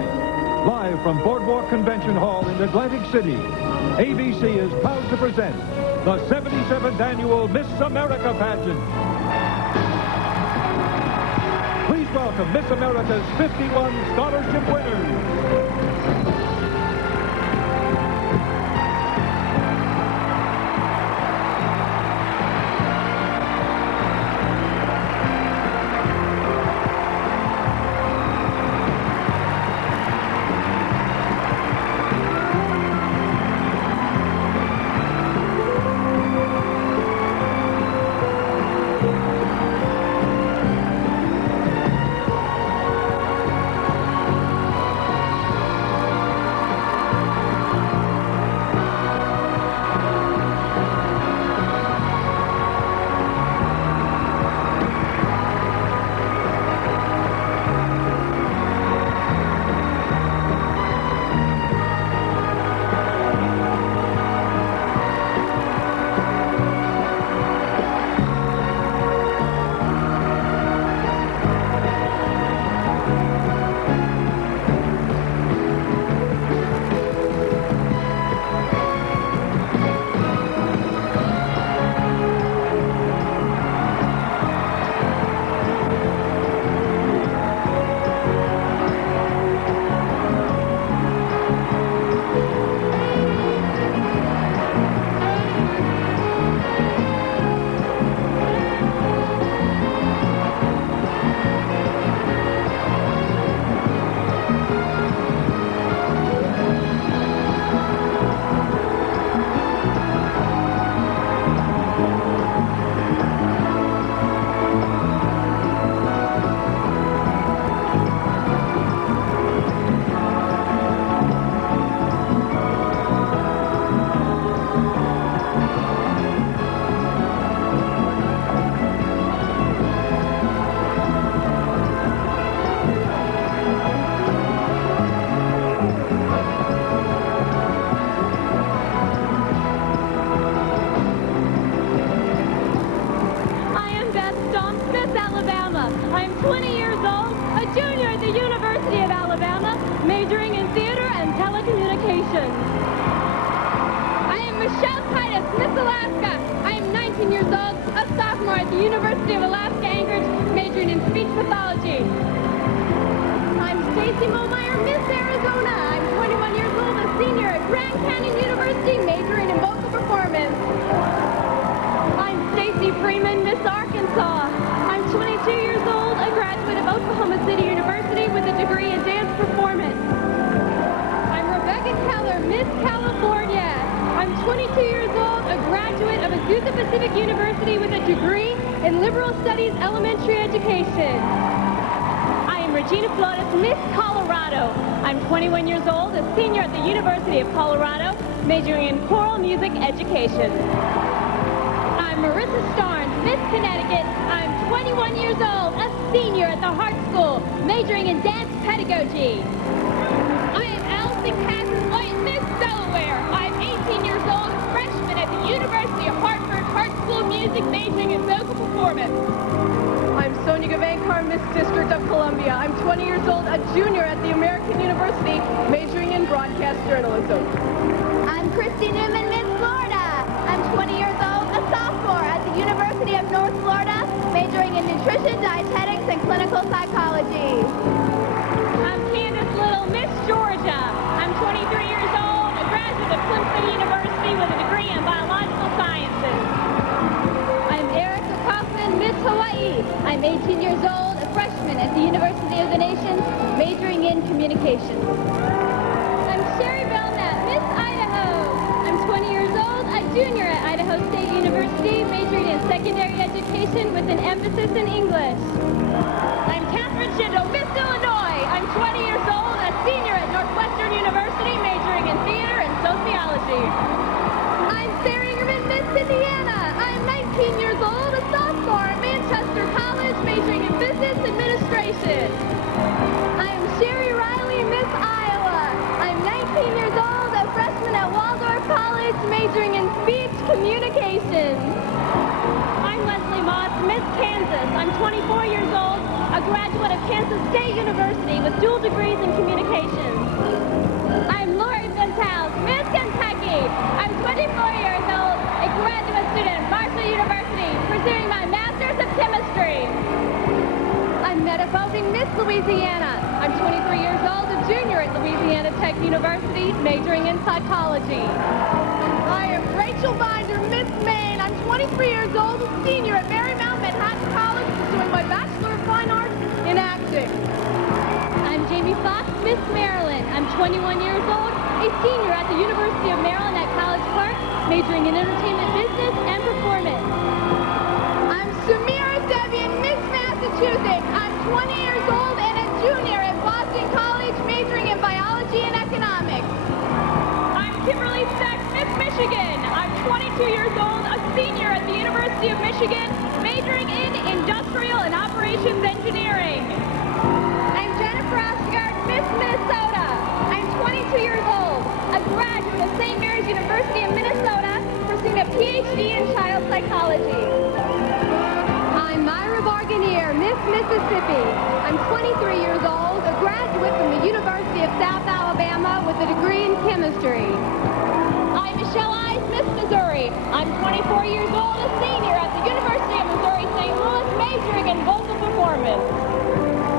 tonight, live from Boardwalk Convention Hall in Atlantic City, ABC is proud to present the 77th Annual Miss America Pageant. Please welcome Miss America's 51 scholarship winners. I'm 20 years old, a junior at the University of Alabama, majoring in theater and telecommunications. I am Michelle Titus, Miss Alaska. I am 19 years old, a sophomore at the University of Alaska Anchorage, majoring in speech pathology. I'm Stacey Momeyer, Miss Arizona. I'm 21 years old, a senior at Grand Canyon University, majoring in vocal performance. I'm Stacey Freeman, Miss Arkansas. I'm 22 years old, a graduate of Oklahoma City University with a degree in dance performance. I'm Rebekah Keller, Miss California. I'm 22 years old, a graduate of Azusa Pacific University with a degree in liberal studies elementary education. I am Regina Flores, Miss Colorado. I'm 21 years old, a senior at the University of Colorado, majoring in choral music education. I'm Marissa Starnes, Miss Connecticut. I'm 21 years old, a senior at the Hart School, majoring in dance pedagogy. I am Allison Cassis-White, Miss Delaware. I'm 18 years old, a freshman at the University of Hartford, Hart School of Music, majoring in vocal performance. I'm Sonia Gavankar, Miss District of Columbia. I'm 20 years old, a junior at the American University, majoring in broadcast journalism. I'm Christy Newman, Miss Florida. I'm 20 years old, a sophomore at the University of North Florida, majoring in nutrition, dietetics, and clinical psychology. I'm Candace Little, Miss Georgia. I'm 23 years old, a graduate of Clemson University with a degree in biological sciences. I'm Erica Kaufman, Miss Hawaii. I'm 18 years old, a freshman at the University of the Nations, majoring in communications. I'm Sherry Belknap, Miss Idaho. I'm 20 years old, a junior at Idaho State University, majoring in secondary education with an emphasis in English. I'm Catherine Schindel, Miss Illinois. I'm 20 years old, a senior at Northwestern University, majoring in theater and sociology. I'm Sarah Ingerman, Miss Indiana. I'm 19 years old, a sophomore at Manchester College, majoring in business administration. I am Sherry Riley, Miss Iowa. I'm 19 years old, a freshman at Waldorf College, majoring in speech communications. I'm Leslie Moss, Miss Kansas. I'm 24 years old, a graduate of Kansas State University with dual degrees in communications. I'm Lori Ventals, Miss Kentucky. I'm 24 years old, a graduate student at Marshall University, pursuing my Master's of Chemistry. I'm Meta Boating, Miss Louisiana. I'm 23 years old, a junior at Louisiana Tech University, majoring in psychology. I am Rachel Binder, Miss Maine. I'm 23 years old, a senior at Marymount Manhattan College, pursuing my Bachelor of Fine Arts in acting. I'm Jamie Fox, Miss Maryland. I'm 21 years old, a senior at the University of Maryland at College Park, majoring in entertainment business and performance. I'm Samira Debbye, Miss Massachusetts. I'm 20 years old and a junior at Boston College, majoring in biology and economics. I'm Kimberly Stacks, Miss Michigan. I'm 22 years old, a senior at the University of Michigan, majoring in industrial and operations engineering. I'm Jennifer Osgard, Miss Minnesota. I'm 22 years old, a graduate of St. Mary's University in Minnesota, pursuing a PhD in child psychology. I'm Myra Barganier, Miss Mississippi. I'm 23 years old, a graduate from the University of South Alabama with a degree in chemistry. I'm Michelle Ives, Miss Missouri. I'm 24 years old, a senior at the University of Missouri St. Louis, majoring in vocal performance.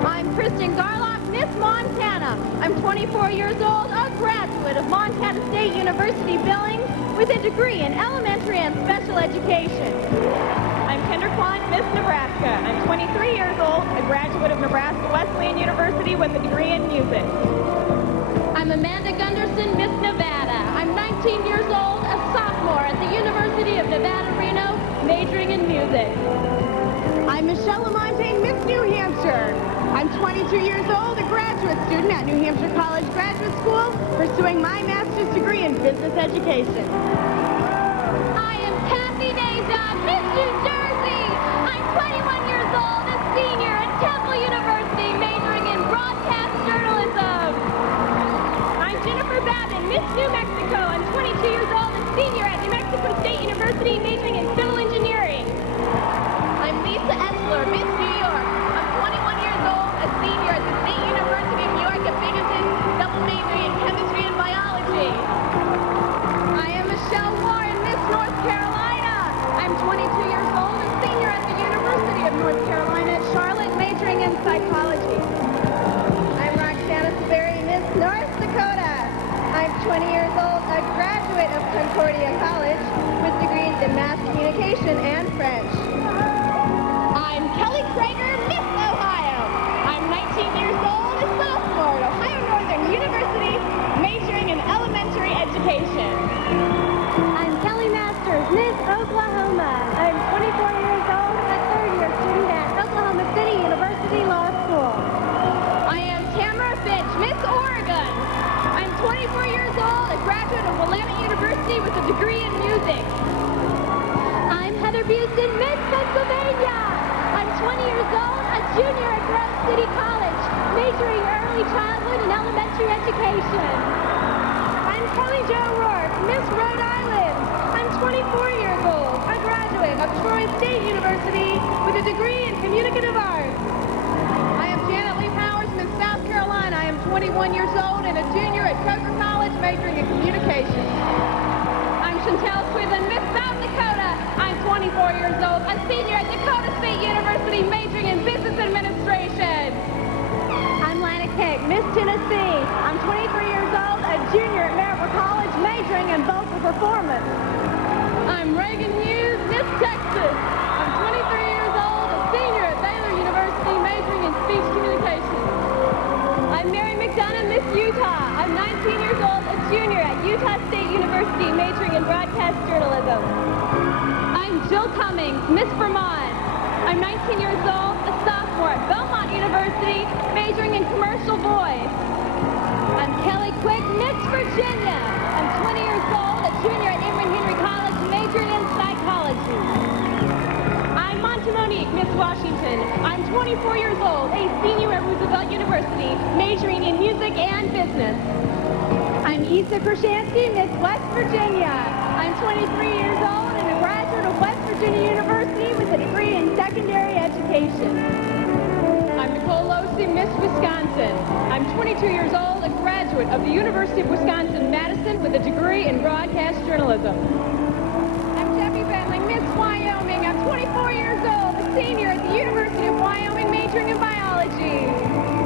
I'm Kristen Garlock, Miss Montana. I'm 24 years old, a graduate of Montana State University Billings with a degree in elementary and special education. I'm Kendra Kwan, Miss Nebraska. I'm 23 years old, a graduate of Nebraska Wesleyan University with a degree in music. I'm Amanda Gunderson, Miss Nevada. I'm 19 years old, a sophomore at the University of Nevada, Reno, majoring in music. I'm Michelle Lamontagne, Miss New Hampshire. I'm 22 years old, a graduate student at New Hampshire College Graduate School, pursuing my master's degree in business education. I am Kathy Deja, Miss New Jersey. I'm 21 years old, a senior at Temple University, majoring in broadcast journalism. I'm Jennifer Babin, Miss New Mexico. I'm 22 years old, a senior at New Mexico State University, majoring in civil engineering. I'm Lisa Esler, Miss New York. I'm 21 years old, a senior at the State University of New York at Binghamton, double majoring in chemistry and biology. I am Michelle Warren, Miss North Carolina. I'm 22 years old, a senior at the University of North Carolina at Charlotte, majoring in psychology. I'm Roxana Sperry, Miss North Dakota. I'm 20 years old, a graduate of Concordia College with degrees in mass communication and French. I'm Kelly Krager, Miss Ohio. I'm 19 years old, a sophomore at Ohio Northern University, majoring in elementary education. I'm Kelly Masters, Miss Oklahoma. I'm 24 years old, a third-year student at Oklahoma City University Law School. I am Tamara Finch, Miss Oregon. I'm 24 years old, a graduate of Willamette University with a degree in music. I'm Heather Buston, Miss Pennsylvania. I'm 20 years old, a junior at Grove City College, majoring early childhood and elementary education. I'm Kelly Jo Rourke, Miss Rhode Island. I'm 24 years old, a graduate of Troy State University with a degree in communicative arts. I am Janet Lee Powers, Miss South Carolina. I am 21 years old and a junior at Coker College, majoring in communication. I'm Chantel Quinlan, Miss South Dakota. I'm 24 years old, a senior at Dakota State University, majoring in business administration. I'm Lana Kick, Miss Tennessee. I'm 23 years old, a junior at Maribor College, majoring in vocal performance. I'm Reagan Hughes, Miss Texas. I'm 23 years old, a senior at Baylor University, majoring in speech communication. I'm Mary McDonough, Miss Utah. I'm 19 years old, a junior at Utah State University, majoring in broadcast journalism. I'm Jill Cummings, Miss Vermont. I'm 19 years old, a sophomore at Belmont University, majoring in commercial voice. I'm Kelly Quick, Miss Virginia. I'm 20 years old, a junior at Emory Henry College, majoring in psychology. I'm Monty Monique, Miss Washington. I'm 24 years old, a senior at Roosevelt University, majoring in music and business. I'm Issa Krashansky, Miss West Virginia. I'm 23 years old and a graduate of West Virginia University with a degree in secondary education. I'm MI66 Miss Wisconsin. I'm 22 years old, a graduate of the University of Wisconsin-Madison with a degree in broadcast journalism. I'm Debbye, Miss Wyoming. I'm 24 years old, a senior at the University of Wyoming, majoring in biology.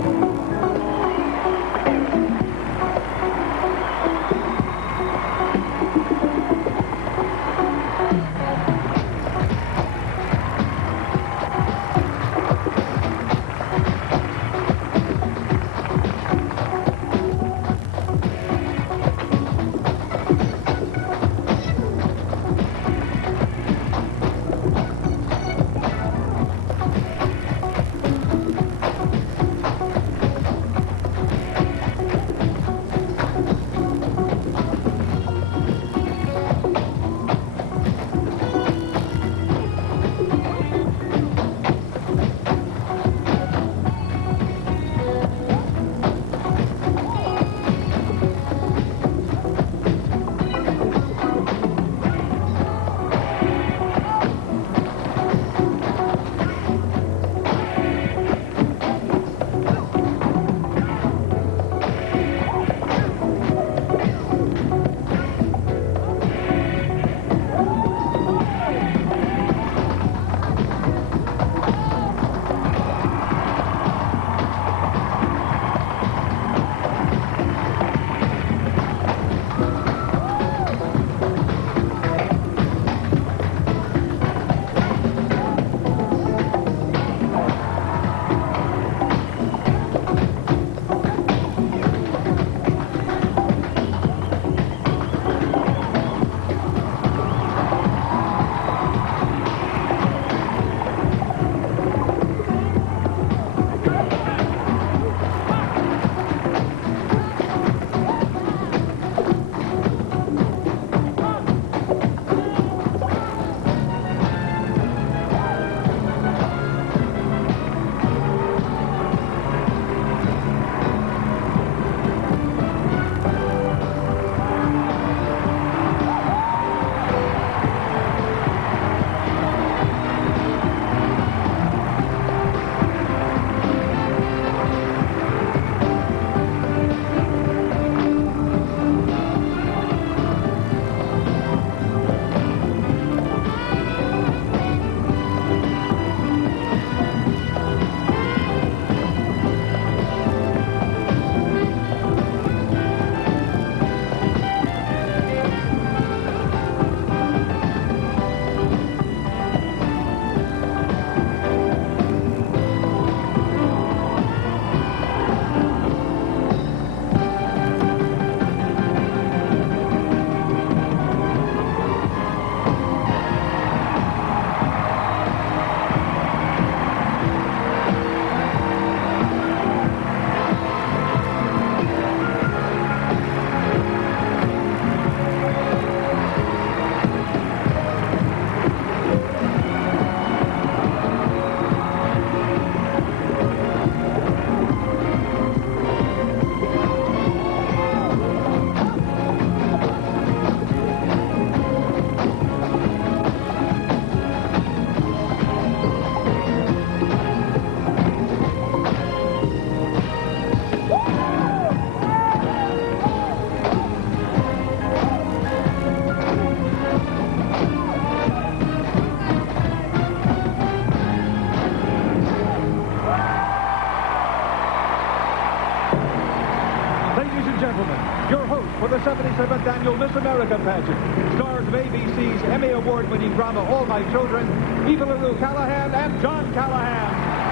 for the 77th Annual Miss America Pageant. Stars of ABC's Emmy Award-winning drama All My Children, Eva LaRue Callahan and John Callahan.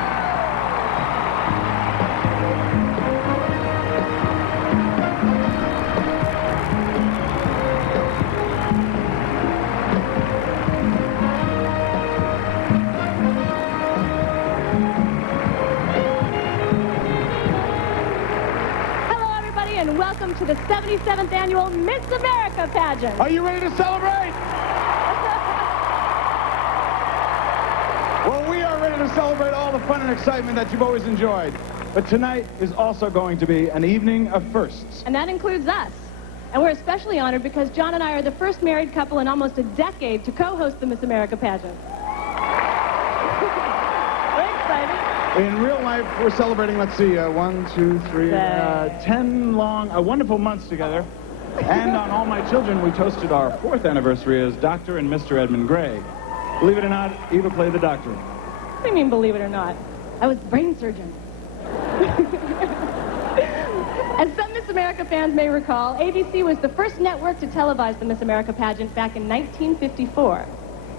And welcome to the 77th Annual Miss America Pageant. Are you ready to celebrate? Well, we are ready to celebrate all the fun and excitement that you've always enjoyed. But tonight is also going to be an evening of firsts. And that includes us. And we're especially honored because John and I are the first married couple in almost a decade to co-host the Miss America Pageant. exciting. In real life, we're celebrating, let's see, 1, 2, 3, 10 long, wonderful months together. And on All My Children, we toasted our 4th anniversary as Dr. and Mr. Edmund Gray. Believe it or not, Eva played the doctor. What do you mean, believe it or not? I was brain surgeon. As some Miss America fans may recall, ABC was the first network to televise the Miss America pageant back in 1954.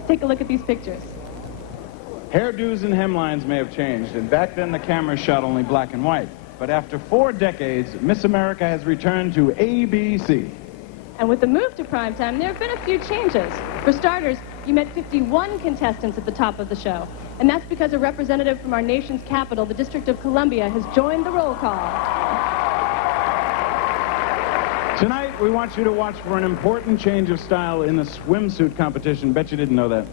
Take a look at these pictures. Hairdos and hemlines may have changed, and back then the cameras shot only black and white. But after 4 decades, Miss America has returned to ABC. And with the move to primetime, there have been a few changes. For starters, you met 51 contestants at the top of the show. And that's because a representative from our nation's capital, the District of Columbia, has joined the roll call. Tonight, we want you to watch for an important change of style in the swimsuit competition. Bet you didn't know that.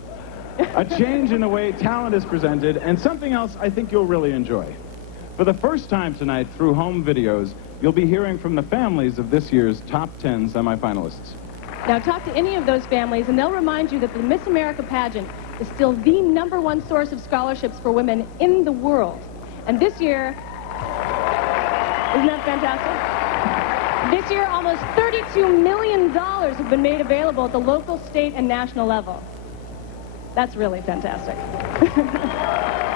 A change in the way talent is presented, and something else I think you'll really enjoy. For the first time tonight, through home videos, you'll be hearing from the families of this year's top 10 semifinalists. Now, talk to any of those families, and they'll remind you that the Miss America pageant is still the #1 source of scholarships for women in the world. And this year, isn't that fantastic? This year, almost $32 million have been made available at the local, state, and national level. That's really fantastic.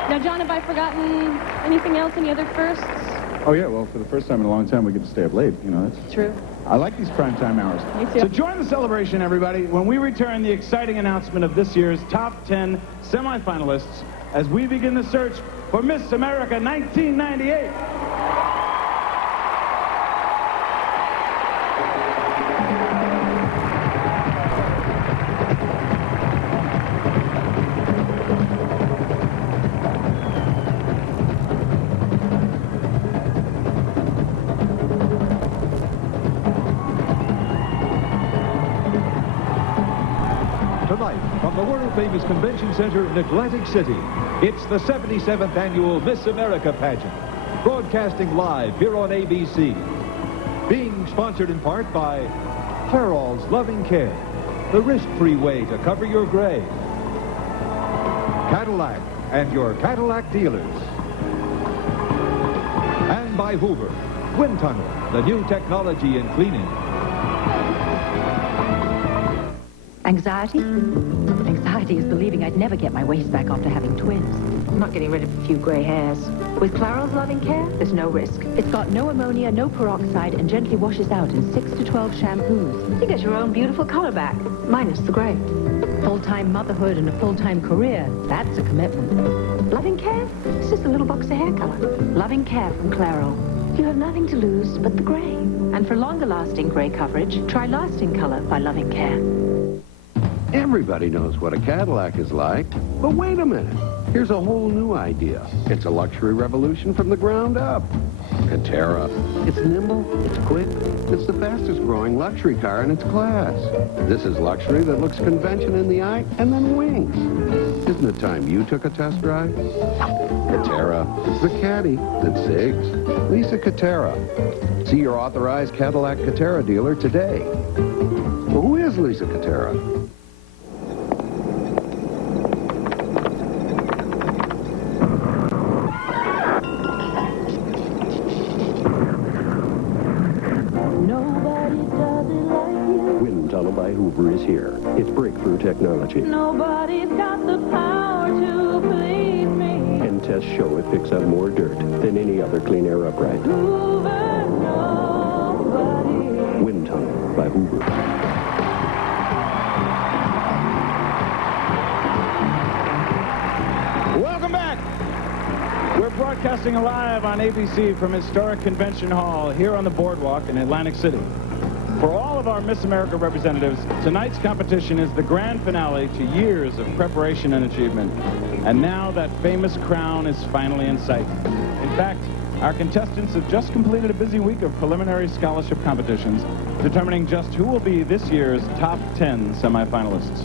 Now, John, have I forgotten anything else, any other firsts? Oh, yeah, well, for the first time in a long time, we get to stay up late. You know, that's true. I like these primetime hours. Me too. So join the celebration, everybody, when we return the exciting announcement of this year's top 10 semifinalists as we begin the search for Miss America 1998. Tonight, from the world-famous convention center in Atlantic City, it's the 77th annual Miss America pageant, broadcasting live here on ABC. Being sponsored in part by Clairol's Loving Care, the risk-free way to cover your gray. Cadillac and your Cadillac dealers. And by Hoover, Wind Tunnel, the new technology in cleaning. Anxiety? Anxiety is believing I'd never get my waist back after having twins. I'm not getting rid of a few gray hairs. With Clairol's Loving Care, there's no risk. It's got no ammonia, no peroxide, and gently washes out in 6 to 12 shampoos. You get your own beautiful color back, minus the gray. Full-time motherhood and a full-time career, that's a commitment. Loving Care? It's just a little box of hair color. Loving Care from Clairol. You have nothing to lose but the gray. And for longer-lasting gray coverage, try Lasting Color by Loving Care. Everybody knows what a Cadillac is like. But wait a minute. Here's a whole new idea. It's a luxury revolution from the ground up. Catera. It's nimble, it's quick, it's the fastest growing luxury car in its class. This is luxury that looks convention in the eye and then wings. Isn't it time you took a test drive? Catera. It's the caddy that zigs. Lisa Catera. See your authorized Cadillac Catera dealer today. Well, who is Lisa Catera? By Hoover is here. It's breakthrough technology. Nobody's got the power to please me. And tests show it picks up more dirt than any other clean air upright. Hoover, nobody. Wind Tunnel by Hoover. Welcome back. We're broadcasting live on ABC from Historic Convention Hall here on the boardwalk in Atlantic City. For all of our Miss America representatives, tonight's competition is the grand finale to years of preparation and achievement. And now that famous crown is finally in sight. In fact, our contestants have just completed a busy week of preliminary scholarship competitions, determining just who will be this year's top 10 semifinalists.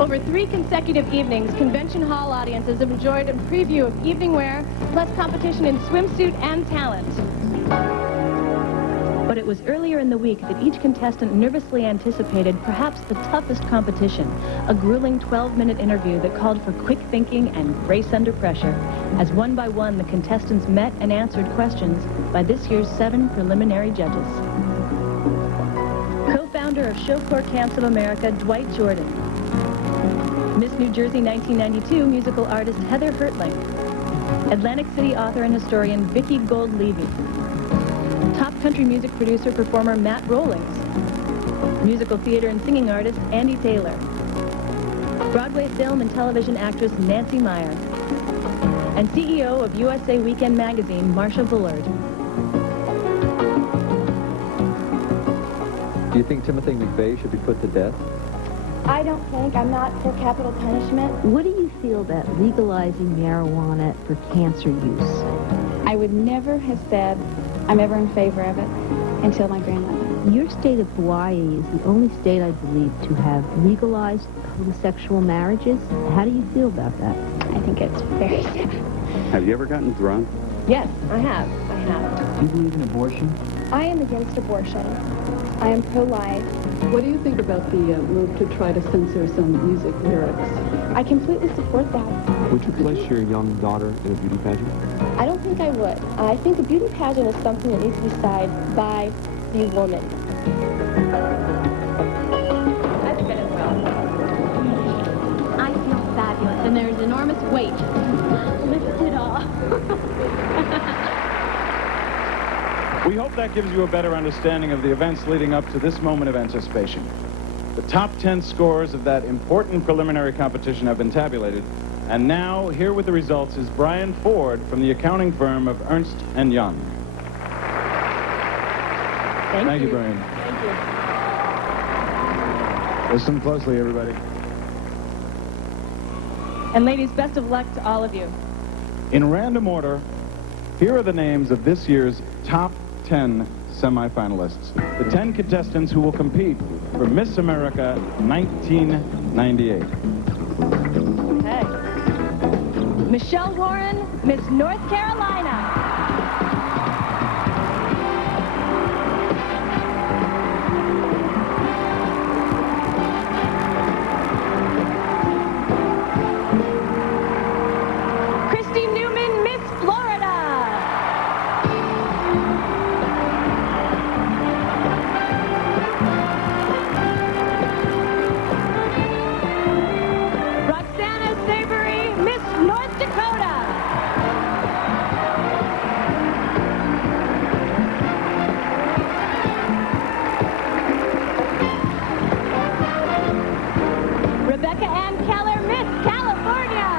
Over 3 consecutive evenings, convention hall audiences have enjoyed a preview of evening wear, plus competition in swimsuit and talent. But But it was earlier in the week that each contestant nervously anticipated perhaps the toughest competition, a grueling 12-minute interview that called for quick thinking and grace under pressure, as one by one the contestants met and answered questions by this year's 7 preliminary judges. Co-founder of Show Corps Camps of America, Dwight Jordan. Miss New Jersey 1992 musical artist Heather Hertling. Atlantic City author and historian Vicki Gold-Levy. Top country music producer performer Matt Rollings. Musical theater and singing artist Andy Taylor. Broadway film and television actress Nancy Meyer. And CEO of USA Weekend magazine, Marcia Bullard. Do you think Timothy McVeigh should be put to death? I don't think. I'm not for capital punishment. What do you feel about legalizing marijuana for cancer use? I would never have said I'm ever in favor of it until my grandmother. Your state of Hawaii is the only state, I believe, to have legalized homosexual marriages. How do you feel about that? I think it's very sad. Have you ever gotten drunk? Yes, I have. Do you believe in abortion? I am against abortion. I am pro-life. What do you think about the move to try to censor some music lyrics? I completely support that. Would you place your young daughter in a beauty pageant? I don't think I would. I think a beauty pageant is something that needs to be decided by the woman. I think it as well. I feel fabulous, and there's enormous weight. Lift it off. We hope that gives you a better understanding of the events leading up to this moment of anticipation. The top 10 scores of that important preliminary competition have been tabulated, and now, here with the results, is Brian Ford from the accounting firm of Ernst & Young. Thank you, Brian. Thank you. Listen closely, everybody. And ladies, best of luck to all of you. In random order, here are the names of this year's top 10 semifinalists. The 10 contestants who will compete for Miss America 1998. Okay. Michelle Warren, Miss North Carolina. Christy Newman, Miss Florida. Roxana Savory, Miss North Dakota. Rebekah Ann Keller, Miss California.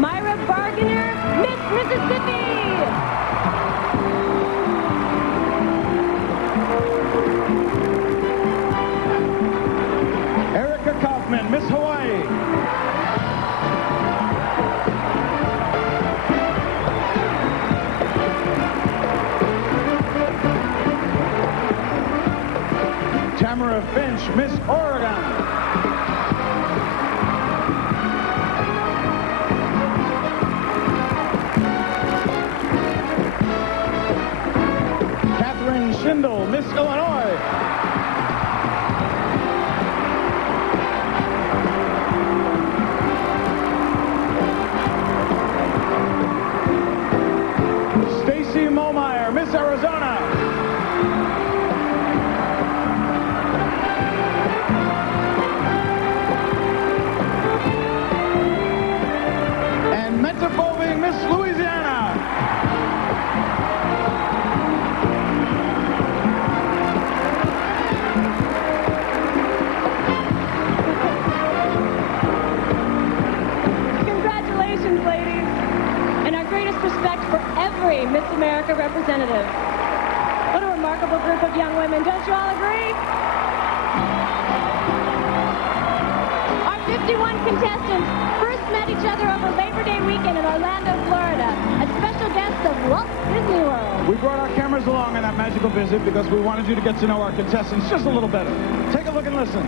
Myra Bargainer, Miss Mississippi. Erica Kaufman, Miss Hawaii. Tamara Finch, Miss Oregon. Catherine Schindel, Miss Illinois. Stacey Momeyer, Miss Arizona. And Metaphobic, Miss Louisiana. Congratulations, ladies. And our greatest respect for every Miss America representative. What a remarkable group of young women. Don't you all agree? Our 51 contestants first met each other over Labor Day weekend in Orlando, Florida. A special guest of Walt Disney World. We brought our cameras along on that magical visit because we wanted you to get to know our contestants just a little better. Take a look and listen.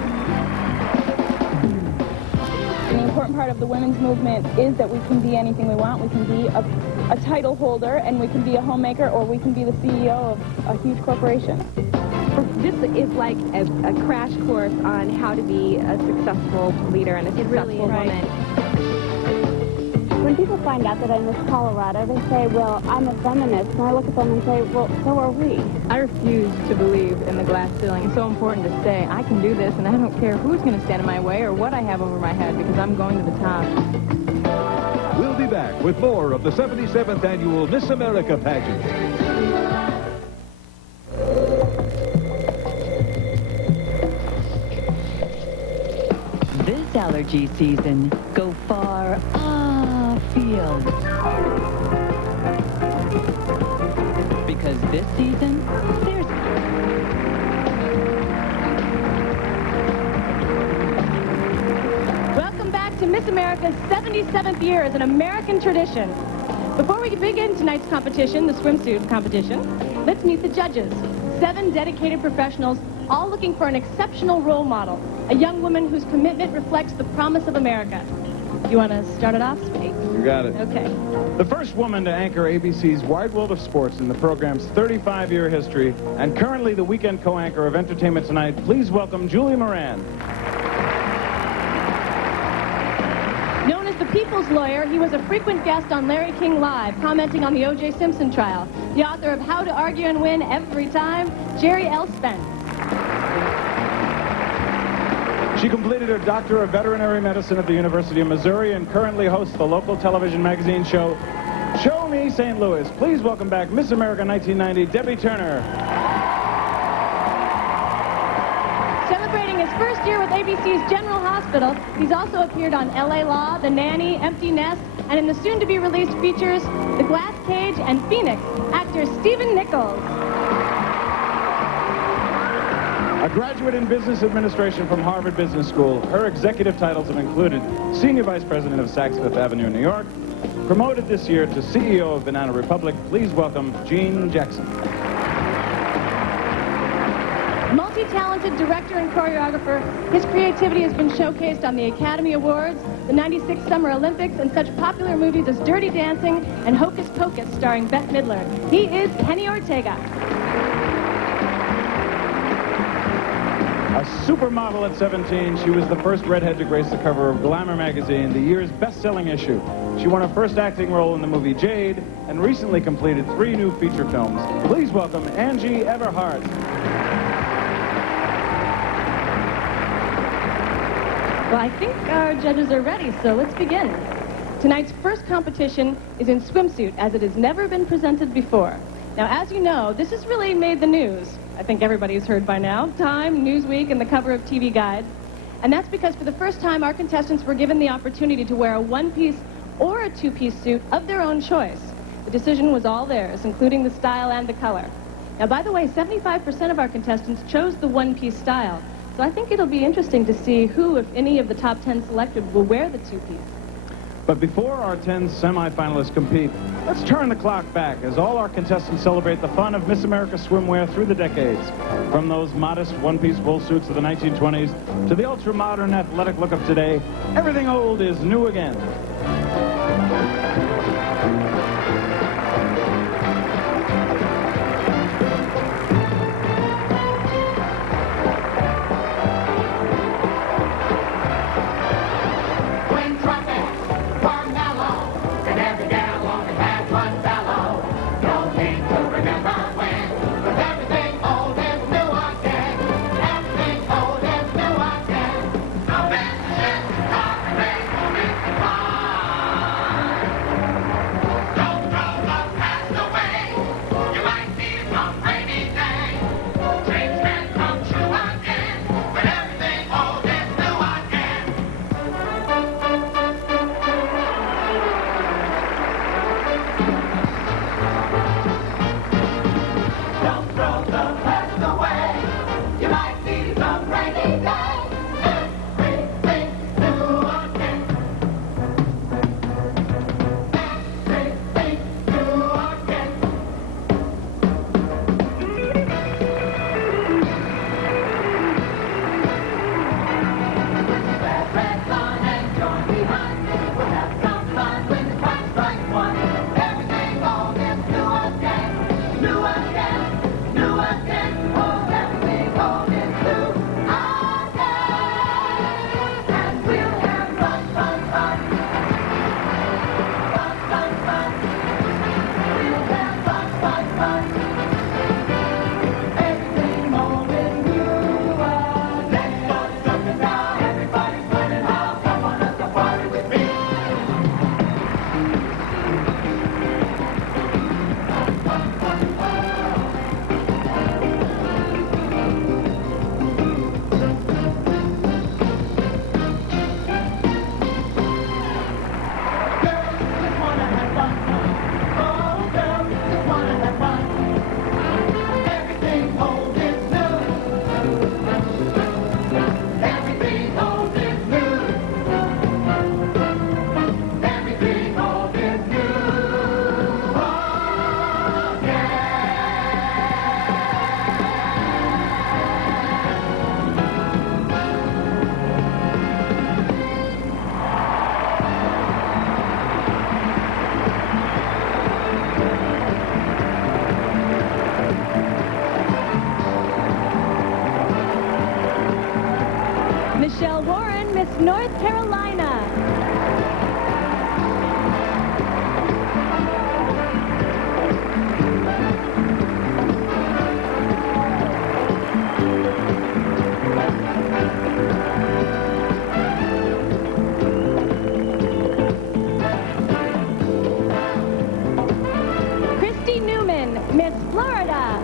important part of the women's movement is that we can be anything we want. We can be a title holder, and we can be a homemaker, or we can be the CEO of a huge corporation. This is like a crash course on how to be a successful leader and a successful woman. When people find out that I'm Miss Colorado, they say, well, I'm a feminist. And I look at them and say, well, so are we. I refuse to believe in the glass ceiling. It's so important to say, I can do this, and I don't care who's going to stand in my way or what I have over my head, because I'm going to the top. We'll be back with more of the 77th Annual Miss America Pageant. This allergy season, go far afield. Because this season, there's... Welcome back to Miss America's 77th year as an American tradition. Before we begin tonight's competition, the swimsuit competition, let's meet the judges. 7 dedicated professionals, all looking for an exceptional role model, a young woman whose commitment reflects the promise of America. You want to start it off, Spade? You got it. Okay. The first woman to anchor ABC's Wide World of Sports in the program's 35-year history, and currently the weekend co-anchor of Entertainment Tonight, please welcome Julie Moran. Known as the People's Lawyer, he was a frequent guest on Larry King Live, commenting on the O.J. Simpson trial. The author of How to Argue and Win Every Time, Jerry L. Spence. She completed her Doctor of Veterinary Medicine at the University of Missouri and currently hosts the local television magazine show, Show Me St. Louis. Please welcome back Miss America 1990, Debbie Turner. Celebrating his first year with ABC's General Hospital, he's also appeared on L.A. Law, The Nanny, Empty Nest, and in the soon-to-be-released features, The Glass Cage and Phoenix, actor Stephen Nichols. A graduate in business administration from Harvard Business School, her executive titles have included Senior Vice President of Saks Fifth Avenue, New York, promoted this year to CEO of Banana Republic. Please welcome Jeanne Jackson. Multi-talented director and choreographer, his creativity has been showcased on the Academy Awards, the '96 Summer Olympics, and such popular movies as Dirty Dancing and Hocus Pocus starring Bette Midler. He is Kenny Ortega. A supermodel at 17, she was the first redhead to grace the cover of Glamour magazine, the year's best-selling issue. She won her first acting role in the movie Jade and recently completed 3 new feature films. Please welcome Angie Everhart. Well, I think our judges are ready, so let's begin. Tonight's first competition is in swimsuit, as it has never been presented before. Now, as you know, this has really made the news. I think everybody's heard by now. Time, Newsweek, and the cover of TV Guide. And that's because for the first time, our contestants were given the opportunity to wear a one-piece or a two-piece suit of their own choice. The decision was all theirs, including the style and the color. Now, by the way, 75% of our contestants chose the one-piece style. So I think it'll be interesting to see who, if any, of the top 10 selected will wear the two-piece. But before our 10 semifinalists compete, let's turn the clock back as all our contestants celebrate the fun of Miss America swimwear through the decades. From those modest one-piece wool suits of the 1920s to the ultra-modern athletic look of today, everything old is new again. Miss North Carolina. Christy Newman, Miss Florida.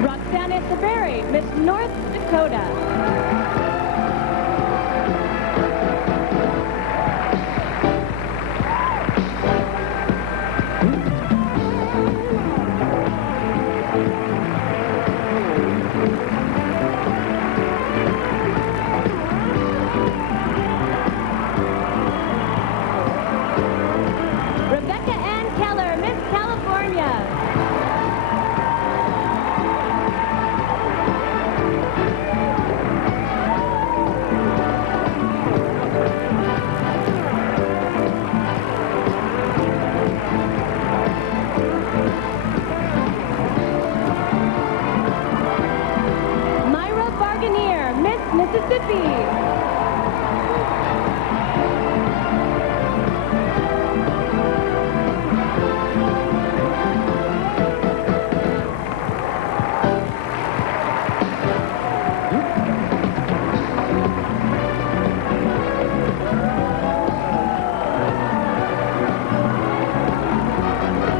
Roxanne Saberi, Miss North Dakota. Rebekah Ann Keller, Miss California. Myra Barganier, Miss Mississippi.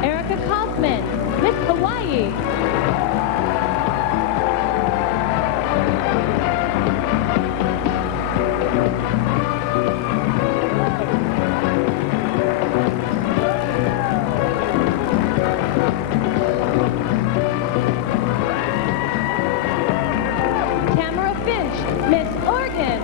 Erica Kaufman, Miss Hawaii. Tamara Finch, Miss Oregon.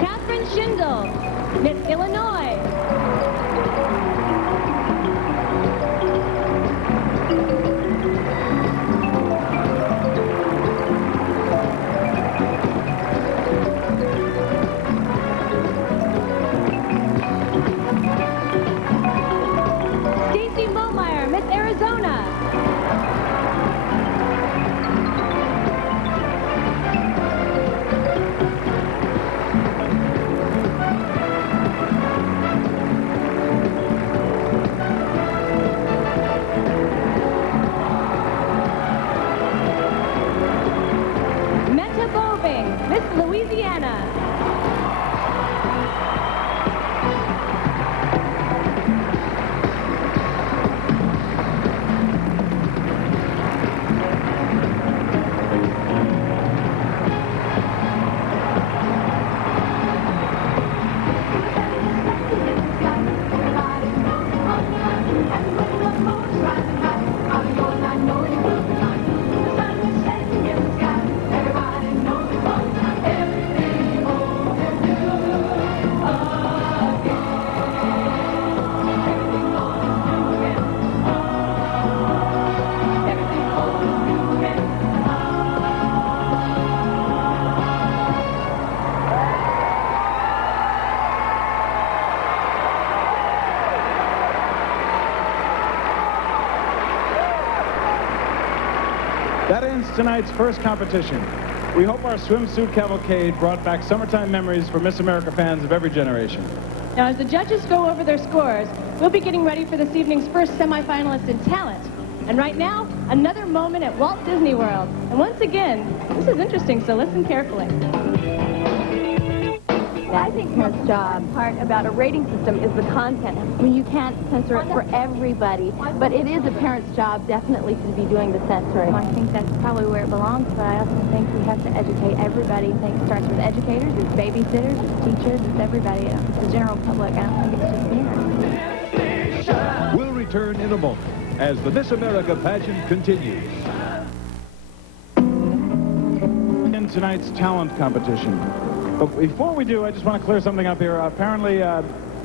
Catherine Schindel, Miss Illinois. Stacey Momeyer, Miss Arizona. Meta Boving, Miss Louisiana. That ends tonight's first competition. We hope our swimsuit cavalcade brought back summertime memories for Miss America fans of every generation. Now, as the judges go over their scores, we'll be getting ready for this evening's first semifinalist in talent. And right now, another moment at Walt Disney World. And once again, this is interesting, so listen carefully. I think the most important part about a rating system is the content. I mean, you can't censor it for everybody, but it is a parent's job definitely to be doing the censoring. I think that's probably where it belongs, but I also think we have to educate everybody. I think it starts with educators, it's babysitters, it's teachers, it's everybody. It's the general public. I don't think it's just parents. We'll return in a moment as the Miss America pageant continues. In tonight's talent competition. But before we do, I just want to clear something up here. Apparently,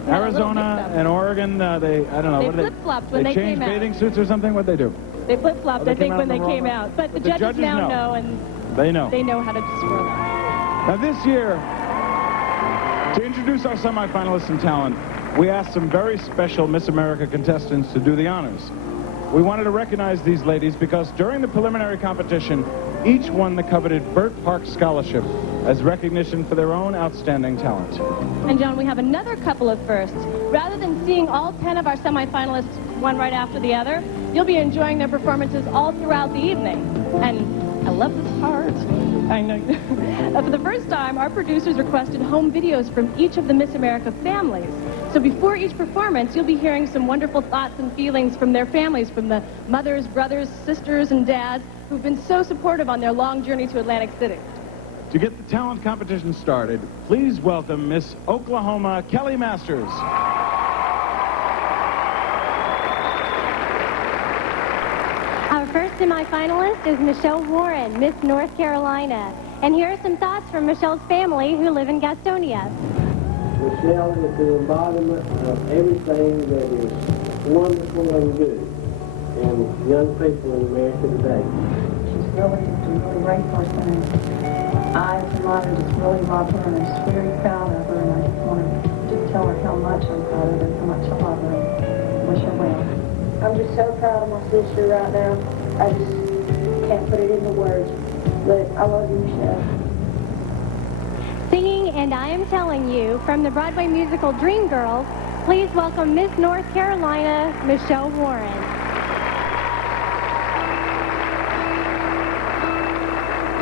Arizona and Oregon, I don't know. They flip-flopped when they changed came out. bathing suits or something? What'd they do? They flip-flopped, I think, when they came wrong- out. But the But judges now know, and They know. they know how to score them. Now this year, to introduce our semifinalists in talent, we asked some very special Miss America contestants to do the honors. We wanted to recognize these ladies because during the preliminary competition, each won the coveted Burt Park Scholarship as recognition for their own outstanding talent. And, John, we have another couple of firsts. Rather than seeing all 10 of our semifinalists one right after the other, you'll be enjoying their performances all throughout the evening. And I love this part. I know. For the first time, our producers requested home videos from each of the Miss America families. So before each performance, you'll be hearing some wonderful thoughts and feelings from their families, from the mothers, brothers, sisters, and dads who've been so supportive on their long journey to Atlantic City. To get the talent competition started, please welcome Miss Oklahoma, Kelly Masters. Our first semifinalist is Michelle Warren, Miss North Carolina. And here are some thoughts from Michelle's family who live in Gastonia. Michelle is the embodiment of everything that is wonderful and good in young people in America today. She's really a great person, and I, as a mother, just really love her, and I'm just very proud of her, and I just want to tell her how much I'm proud of her, how much I love her, and wish her well. I'm just so proud of my sister right now. I just can't put it into words, but I love you, Michelle. Singing And I Am Telling You from the Broadway musical Dreamgirls, please welcome Miss North Carolina, Michelle Warren.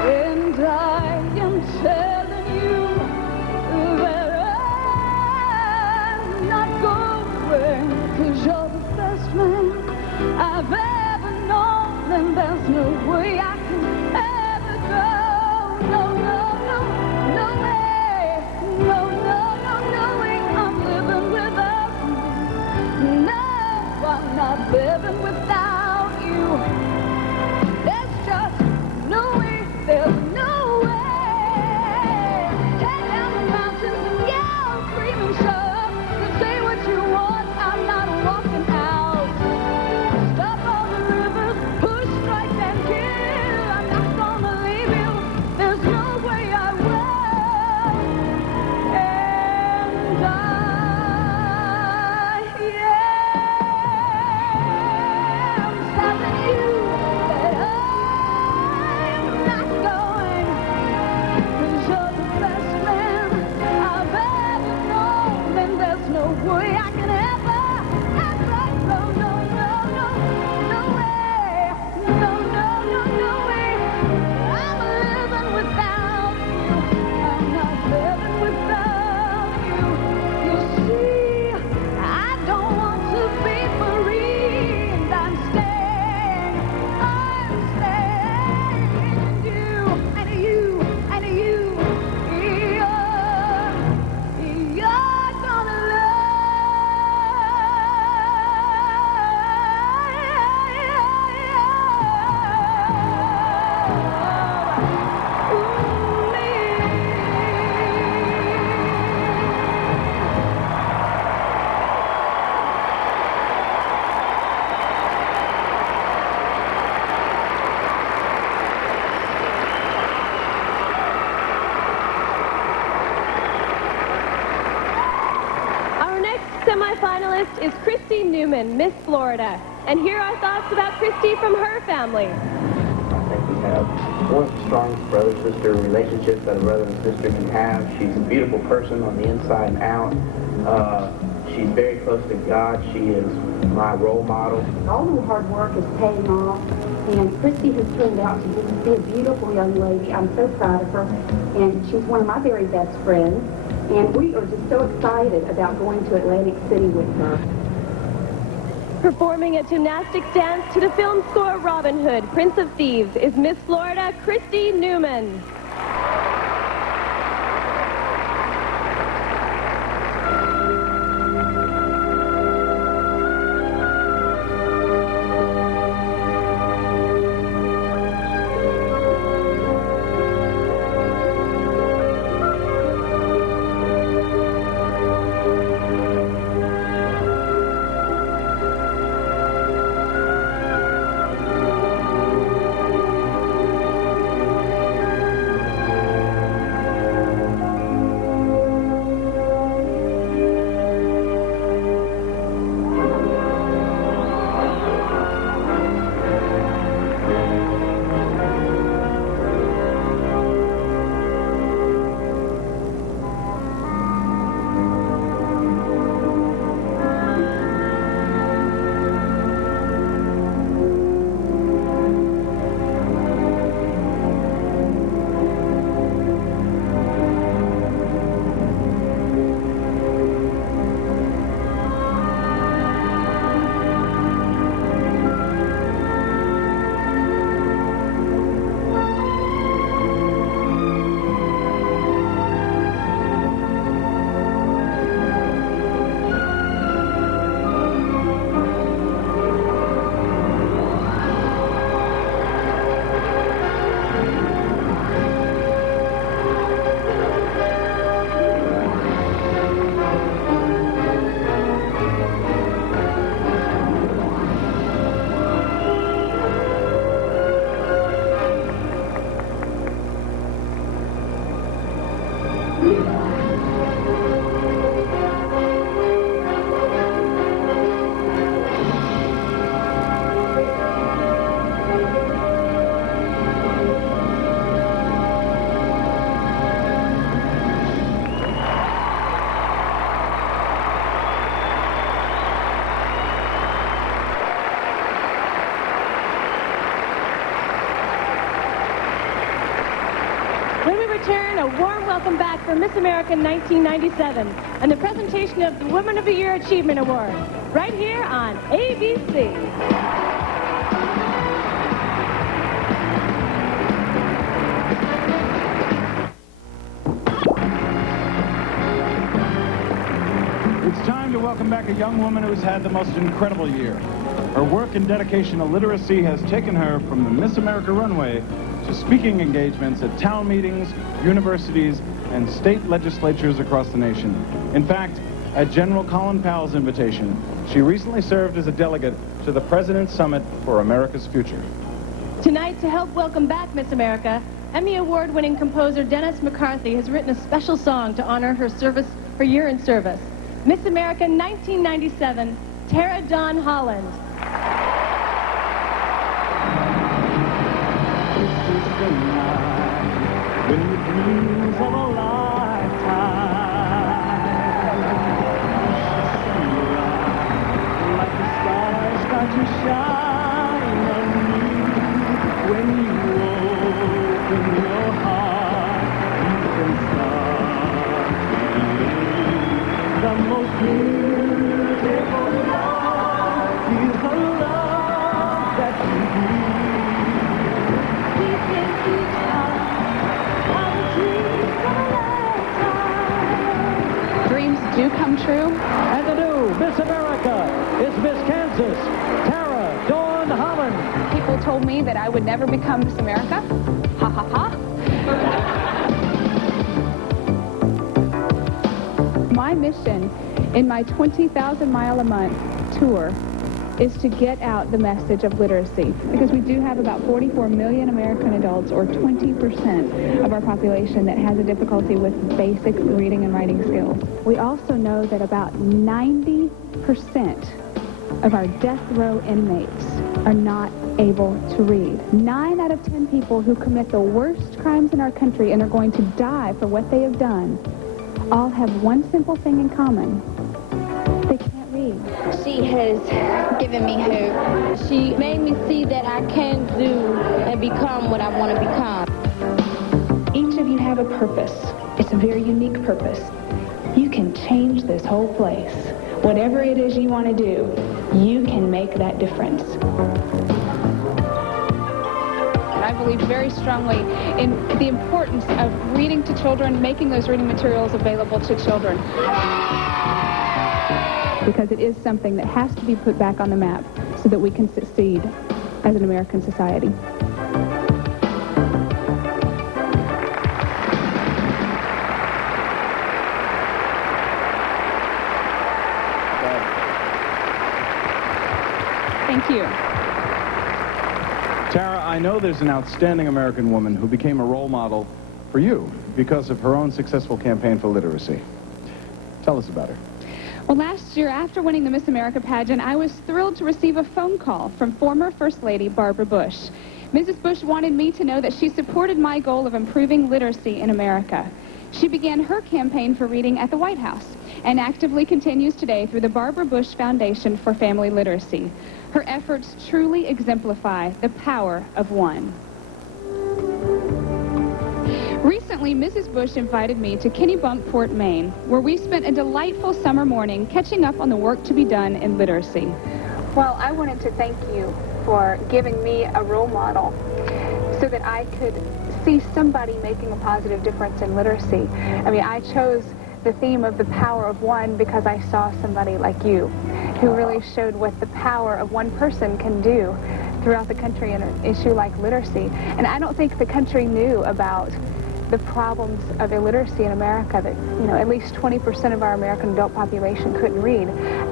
And I am telling you that I'm not going, 'cause you're the best man I've ever known, and there's no way I can ever go. No, no, no, no way. No, no, no, no way. I'm living without you. No, I'm not living without you. There's just no way. There's no way. Tear down the mountains and yell, scream and shout. And say what you want, I'm not walking out. Stop all the rivers, push, strike, and kill. I'm not gonna leave you. There's no way I will. And I am telling you that I'm not going, 'cause you're the best man I've ever known, and there's no way I can ever go. No, no, no, no way. No, no, no, no way. I'm living without you. I'm not living without you. You see, I don't want to be bereaved. I'm staying in you, and you, and you. You're gonna Our next semifinalist is Christy Neuman, Miss Florida. And here are thoughts about Christy from her family. I think we have one of the strongest brother-sister relationships that a brother and sister can have. She's a beautiful person on the inside and out. She's very close to God. She is my role model. All the hard work is paying off, and Christy has turned out to be a beautiful young lady. I'm so proud of her, and she's one of my very best friends. And we are just so excited about going to Atlantic City with her. Performing a gymnastics dance to the film score Robin Hood, Prince of Thieves, is Miss Florida, Gail Neuman. A warm welcome back for Miss America 1997 and the presentation of the Woman of the Year Achievement Award, right here on ABC. It's time to welcome back a young woman who's had the most incredible year. Her work and dedication to literacy has taken her from the Miss America runway to speaking engagements at town meetings, universities, and state legislatures across the nation. In fact, at General Colin Powell's invitation, she recently served as a delegate to the President's Summit for America's Future. Tonight, to help welcome back Miss America, Emmy Award-winning composer Dennis McCarthy has written a special song to honor her year in service. Miss America 1997, Tara Dawn Holland. When the dreams of a lifetime like the stars start to shine on me, when you open your heart, you can start feeling the most beautiful love is the love that you give. Dreams do come true. And the new Miss America is Miss Kansas, Tara Dawn Holland. People told me that I would never become Miss America. Ha ha ha. My mission in my 20,000-mile-a-month tour is to get out the message of literacy, because we do have about 44 million American adults, or 20% of our population, that has a difficulty with basic reading and writing skills. We also know that about 90% of our death row inmates are not able to read. 9 out of 10 people who commit the worst crimes in our country and are going to die for what they have done all have one simple thing in common. They can't read. She has given me hope. She made me see that I can do and become what I want to become. Each of you have a purpose. It's a very unique purpose. you can change this whole place. Whatever it is you want to do, you can make that difference. I believe very strongly in the importance of reading to children, making those reading materials available to children. Because it is something that has to be put back on the map so that we can succeed as an American society. Thank you. Tara, I know there's an outstanding American woman who became a role model for you because of her own successful campaign for literacy. Tell us about her. Well, last year, after winning the Miss America pageant, I was thrilled to receive a phone call from former First Lady Barbara Bush. Mrs. Bush wanted me to know that she supported my goal of improving literacy in America. She began her campaign for reading at the White House and actively continues today through the Barbara Bush Foundation for Family Literacy. Her efforts truly exemplify the power of one. Recently, Mrs. Bush invited me to Kennebunkport, Maine, where we spent a delightful summer morning catching up on the work to be done in literacy. Well, I wanted to thank you for giving me a role model so that I could see somebody making a positive difference in literacy. I mean, I chose the theme of the power of one because I saw somebody like you who really showed what the power of one person can do throughout the country in an issue like literacy. And I don't think the country knew about the problems of illiteracy in America, that, you know, at least 20% of our American adult population couldn't read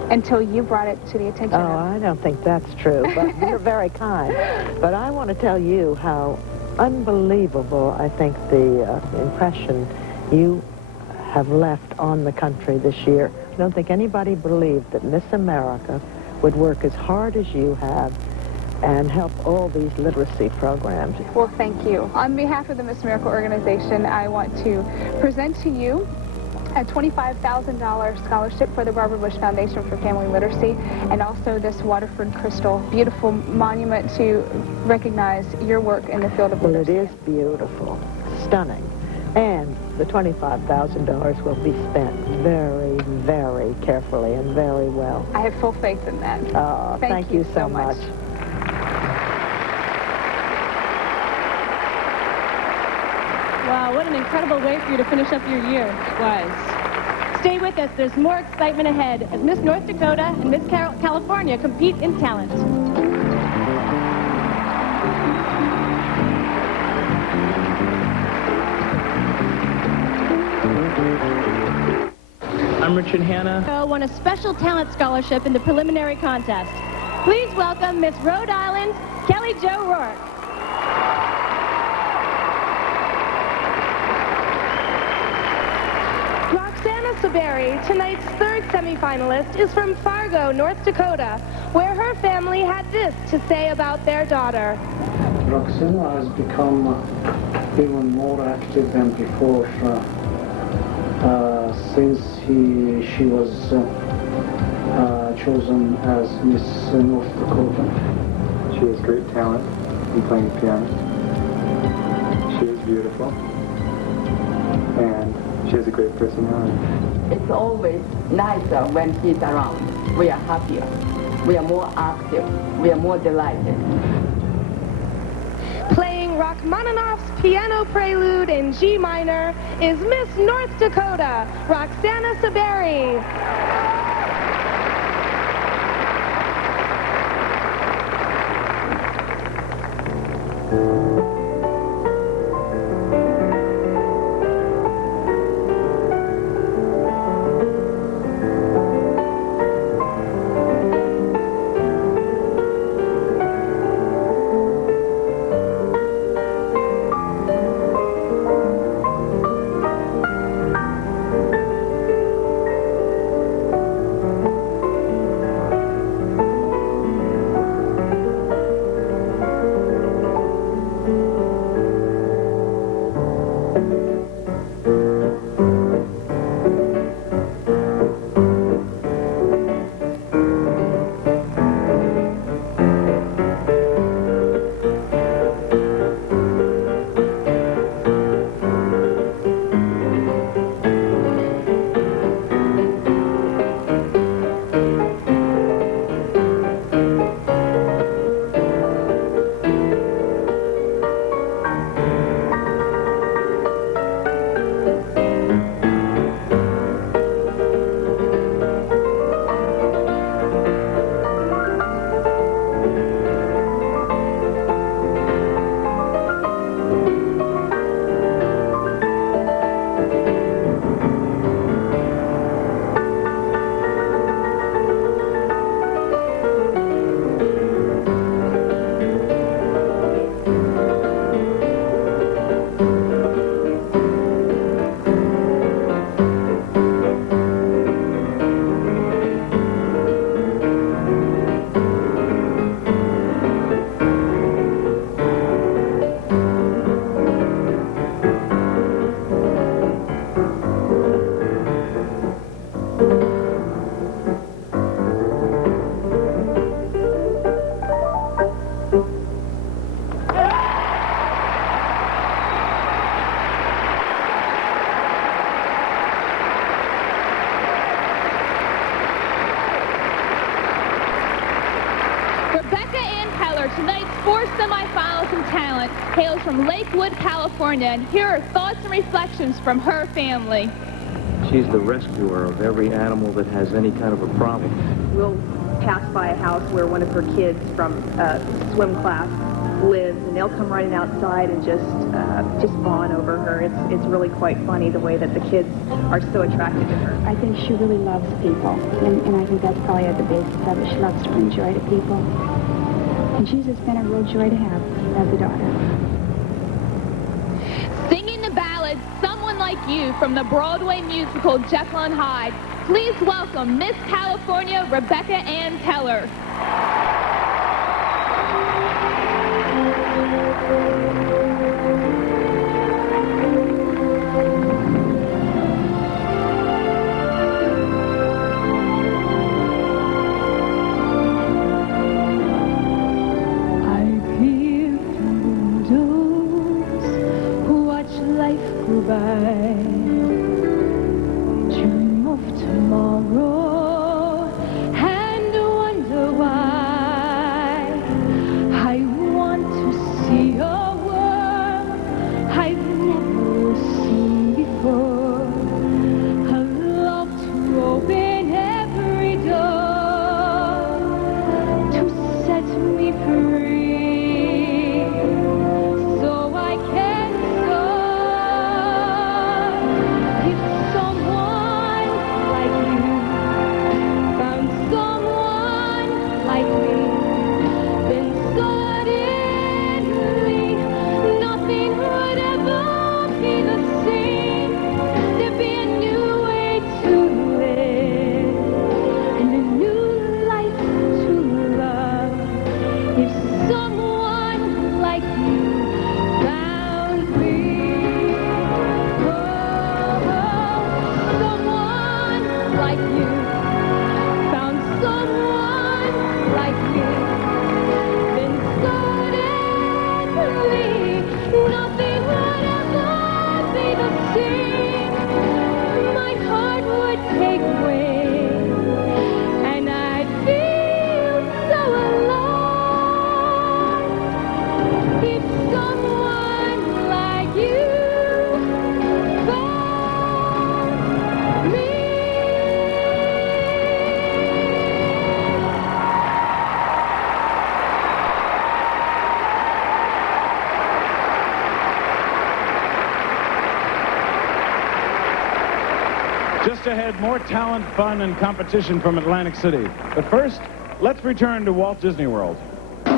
until you brought it to the attention of... I don't think that's true, but you're very kind. But I want to tell you how unbelievable I think the impression you have left on the country this year. I don't think anybody believed that Miss America would work as hard as you have and help all these literacy programs. Well, thank you. On behalf of the Miss America organization, I want to present to you a $25,000 scholarship for the Barbara Bush Foundation for Family Literacy, and also this Waterford Crystal, beautiful monument to recognize your work in the field of literacy. Well, it is beautiful, stunning, and the $25,000 will be spent very, very carefully and very well. I have full faith in that. Oh, thank you so much. Wow, what an incredible way for you to finish up your year. It was. Stay with us. There's more excitement ahead as Miss North Dakota and Miss California compete in talent. I'm Richard Hanna. Won a special talent scholarship in the preliminary contest. Please welcome Miss Rhode Island, Kelly Jo Rourke. Debbye, tonight's third semifinalist, is from Fargo, North Dakota, where her family had this to say about their daughter. Roxana has become even more active than before since she was chosen as Miss North Dakota. She has great talent in playing piano. She is beautiful. And she has a great personality. It's always nicer when she's around. We are happier. We are more active. We are more delighted. Playing Rachmaninoff's Piano Prelude in G minor is Miss North Dakota, Roxana Saberi. hails from Lakewood, California, and here are thoughts and reflections from her family. She's the rescuer of every animal that has any kind of a problem. We'll pass by a house where one of her kids from swim class lives, and they'll come running outside and just fawn over her. It's really quite funny the way that the kids are so attracted to her. I think she really loves people, and I think that's probably at the basis of it. She loves to bring joy to people. And she's just been a real joy to have as a daughter. Singing the ballad, Someone Like You, from the Broadway musical Jekyll and Hyde, please welcome Miss California, Rebekah Ann Keller. Dream of tomorrow and wonder why. I want to see a world I've never seen before. I love to open every door to set me free, so I can soar. If someone like you found someone like me, then suddenly nothing would ever be the same. There'd be a new way to live and a new life to love. If someone like you found me, someone like you found someone like me, then suddenly nothing would ever be the same. My heart would take wing and I'd feel so alone. If someone like you found me. Just ahead, more talent, fun, and competition from Atlantic City. But first, let's return to Walt Disney World. You know,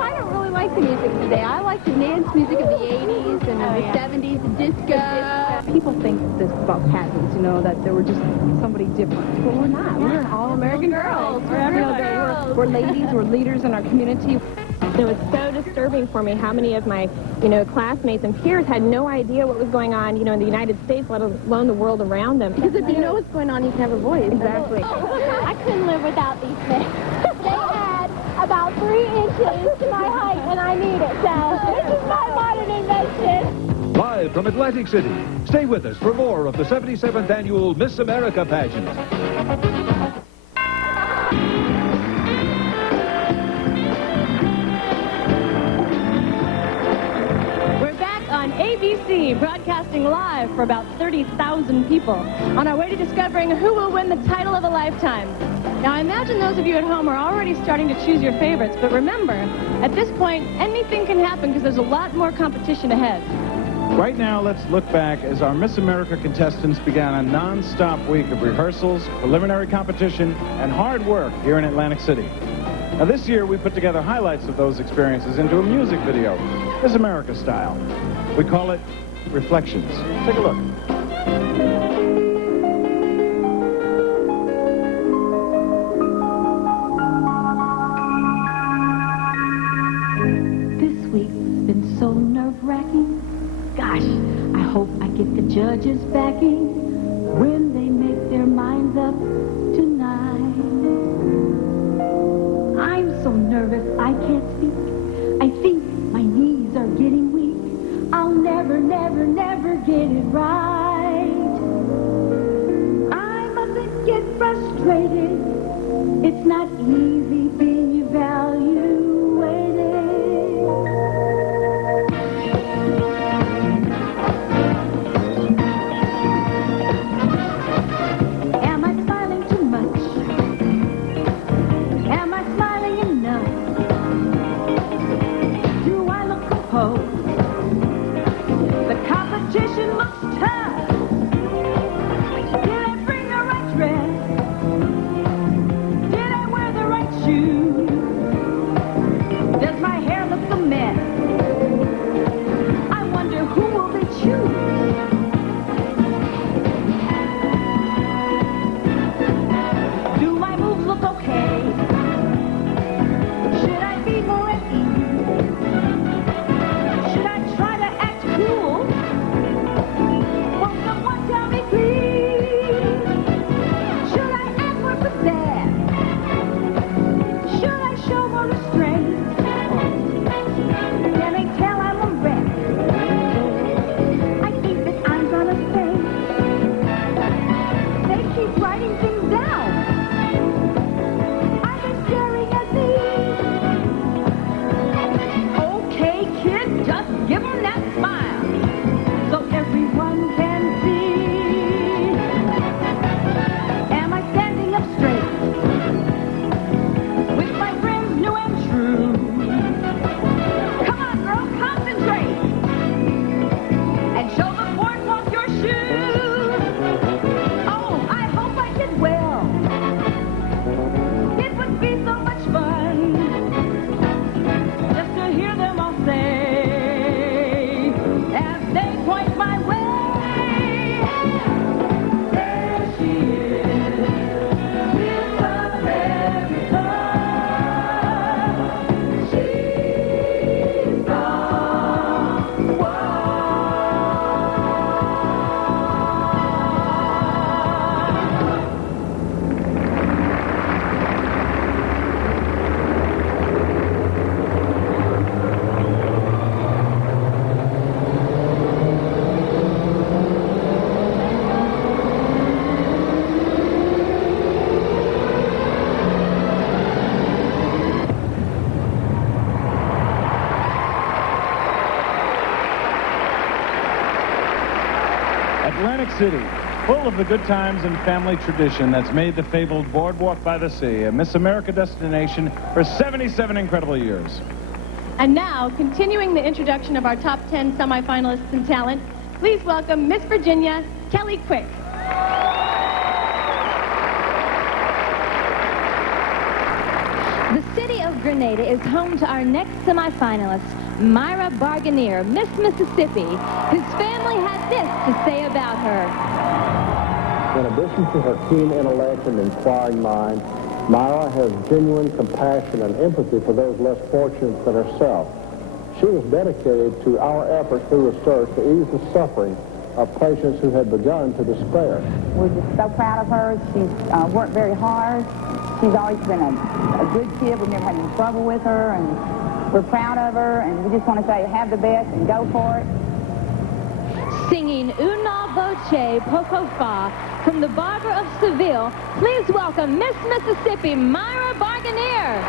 I don't really like the music today. I like the dance music of the 80s and of the 70s, the disco. People think this about pageants, you know, that they were just somebody different. But we're not. We're all American girls. We're ladies. We're leaders in our community. It was so disturbing for me how many of my, classmates and peers had no idea what was going on, in the United States, let alone the world around them. Because if you know what's going on, you can have a voice. Exactly. I couldn't live without these things. They had about 3 inches to my height when I need it, so this is my modern invention. Live from Atlantic City, stay with us for more of the 77th Annual Miss America Pageant. We're back on ABC, broadcasting live for about 30,000 people, on our way to discovering who will win the title of a lifetime. Now, I imagine those of you at home are already starting to choose your favorites, but remember, at this point, anything can happen because there's a lot more competition ahead. Right now, let's look back as our Miss America contestants began a non-stop week of rehearsals, preliminary competition, and hard work here in Atlantic City. Now, this year, we put together highlights of those experiences into a music video, Miss America style. We call it Reflections. Take a look. This week's been so nerve-wracking. Gosh, I hope I get the judges backing when they make their minds up tonight. I'm so nervous I can't speak. I think my knees are getting weak. I'll never, never, never get it right. I mustn't get frustrated. It's not easy being evaluated. Atlantic City, full of the good times and family tradition that's made the fabled Boardwalk by the Sea a Miss America destination for 77 incredible years. And now, continuing the introduction of our top 10 semifinalists in talent, please welcome Miss Virginia, Kelly Quick. The city of Grenada is home to our next semifinalist, Myra Barganier, Miss Mississippi, whose family had this to say about her. In addition to her keen intellect and inquiring mind, Myra has genuine compassion and empathy for those less fortunate than herself. She was dedicated to our efforts through research to ease the suffering of patients who had begun to despair. We're just so proud of her. She's worked very hard. She's always been a good kid. We've never had any trouble with her, and we're proud of her, and we just want to say have the best and go for it. Singing Una Voce Poco Fa from the Barber of Seville, please welcome Miss Mississippi, Myra Barganier.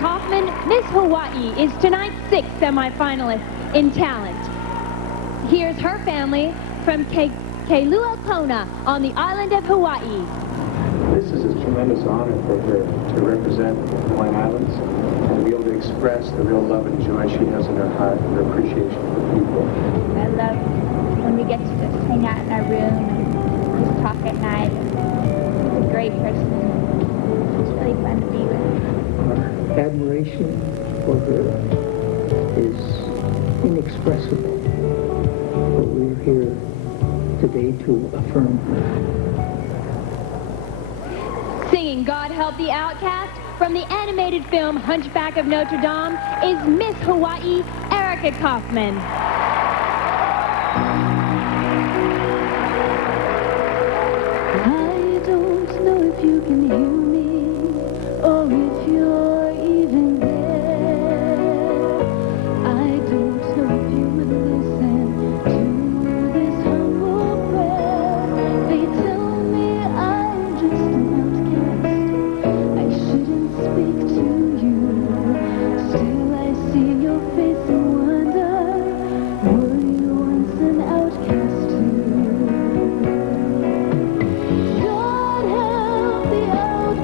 Kaufman, Miss Hawaii, is tonight's sixth semifinalist in talent. Here's her family from Kailua Kona on the island of Hawaii. This is a tremendous honor for her to represent the Hawaiian Islands and be able to express the real love and joy she has in her heart and her appreciation for people. I love when we get to just hang out in our room and just talk at night. She's a great person. It's really fun to be with. Admiration for her is inexpressible, but we're here today to affirm her. Singing God Help the Outcast from the animated film Hunchback of Notre Dame is Miss Hawaii, Erica Kaufman. I don't know if you can hear me or if you're even there. I don't know if you would listen to this humble prayer. They tell me I'm just an outcast. I shouldn't speak to you. Still I see your face and wonder, were you once an outcast too? God help the outcast.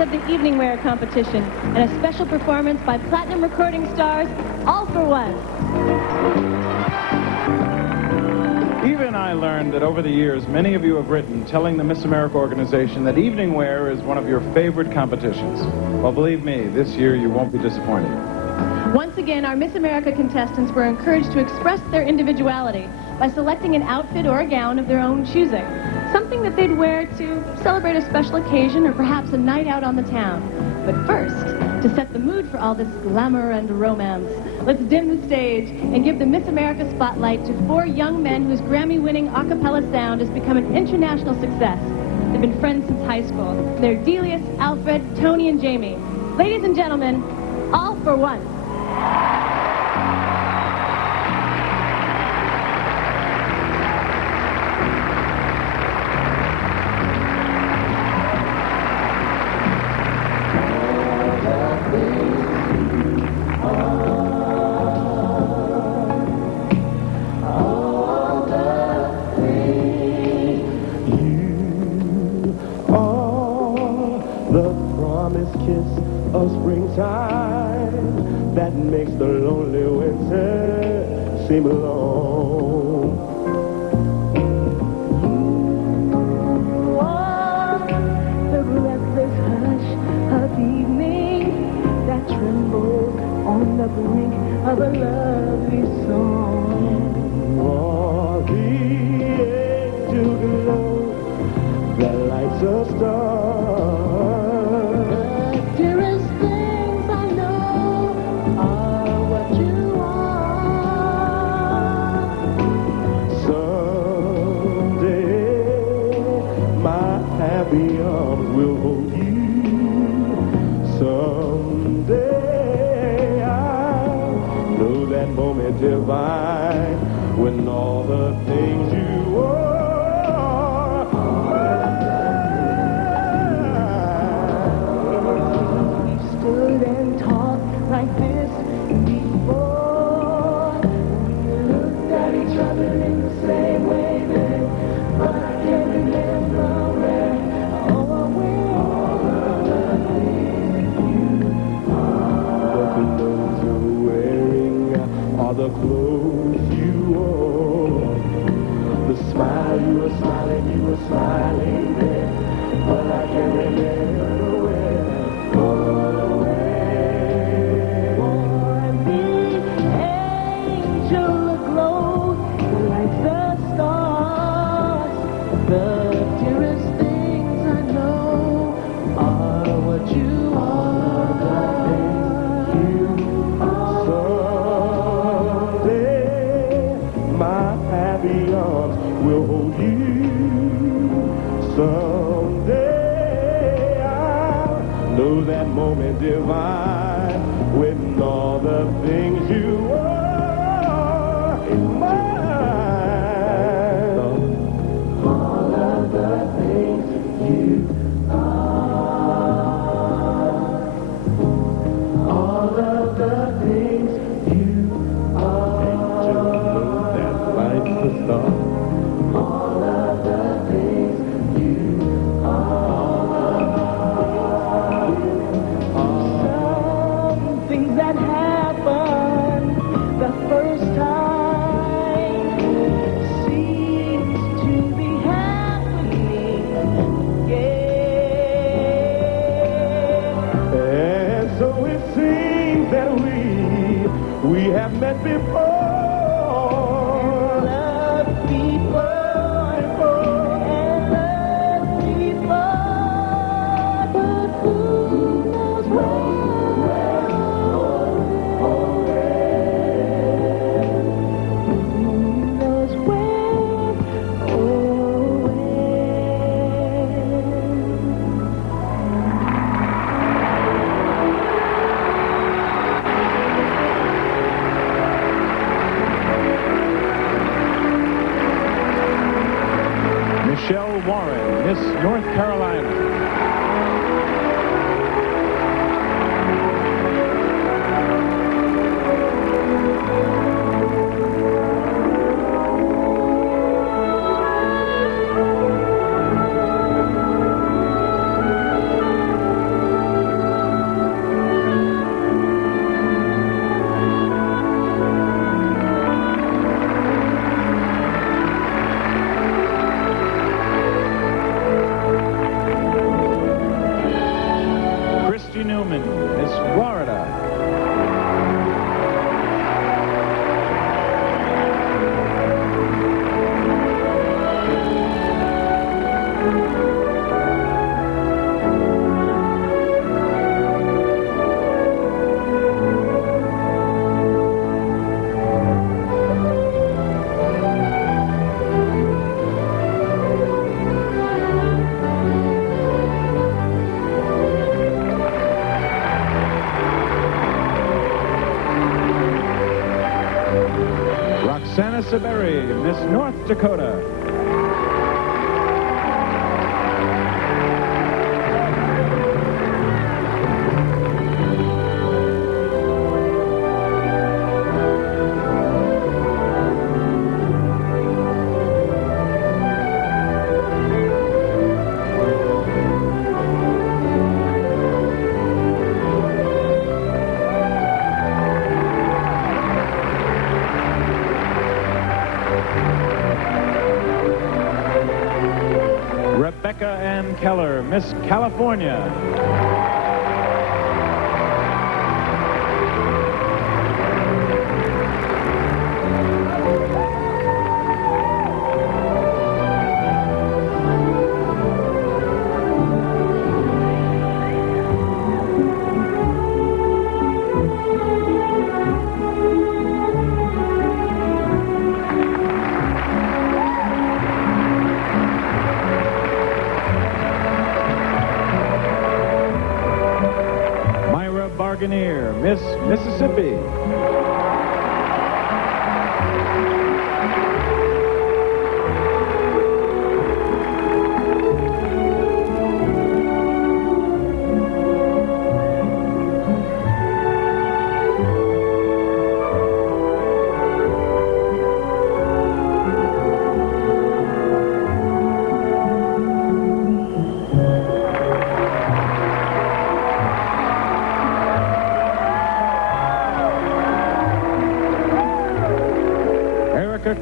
of the evening wear competition and a special performance by platinum recording stars, All for One. Even I learned that over the years, many of you have written telling the Miss America organization that evening wear is one of your favorite competitions. Well, believe me, this year you won't be disappointed. Once again, our Miss America contestants were encouraged to express their individuality by selecting an outfit or a gown of their own choosing, something that they'd wear to celebrate a special occasion or perhaps a night out on the town. But first, to set the mood for all this glamour and romance, let's dim the stage and give the Miss America spotlight to 4 young men whose Grammy-winning a cappella sound has become an international success. They've been friends since high school. They're Delius, Alfred, Tony, and Jamie. Ladies and gentlemen, All for One. Of springtime that makes the lonely winter seem long. You are the breathless hush of evening that trembles on the brink of a lovely song. You are the angel glow that lights a star. Divine, when all the things you are. We've stood and talked like this before. We looked at each other in the same way then, but I can't remember where or when. All of the things you are. The clothes you're wearing are the clothes you wore. The smile you were smiling then, but I can't remember where or when. For the angel aglow like the stars, the dearest things I know are what you are. Will hold you someday. I'll know that moment divine when all the things you are is mine. All of the things you are. All of the things you are. Angel moon that lights the star. We have met before. Loved before. And loved before. But who knows where? Who knows where or Michelle Warren, Miss North Carolina. Saberi, Miss North Dakota. Rebekah Ann Keller, Miss California. Miss Mississippi.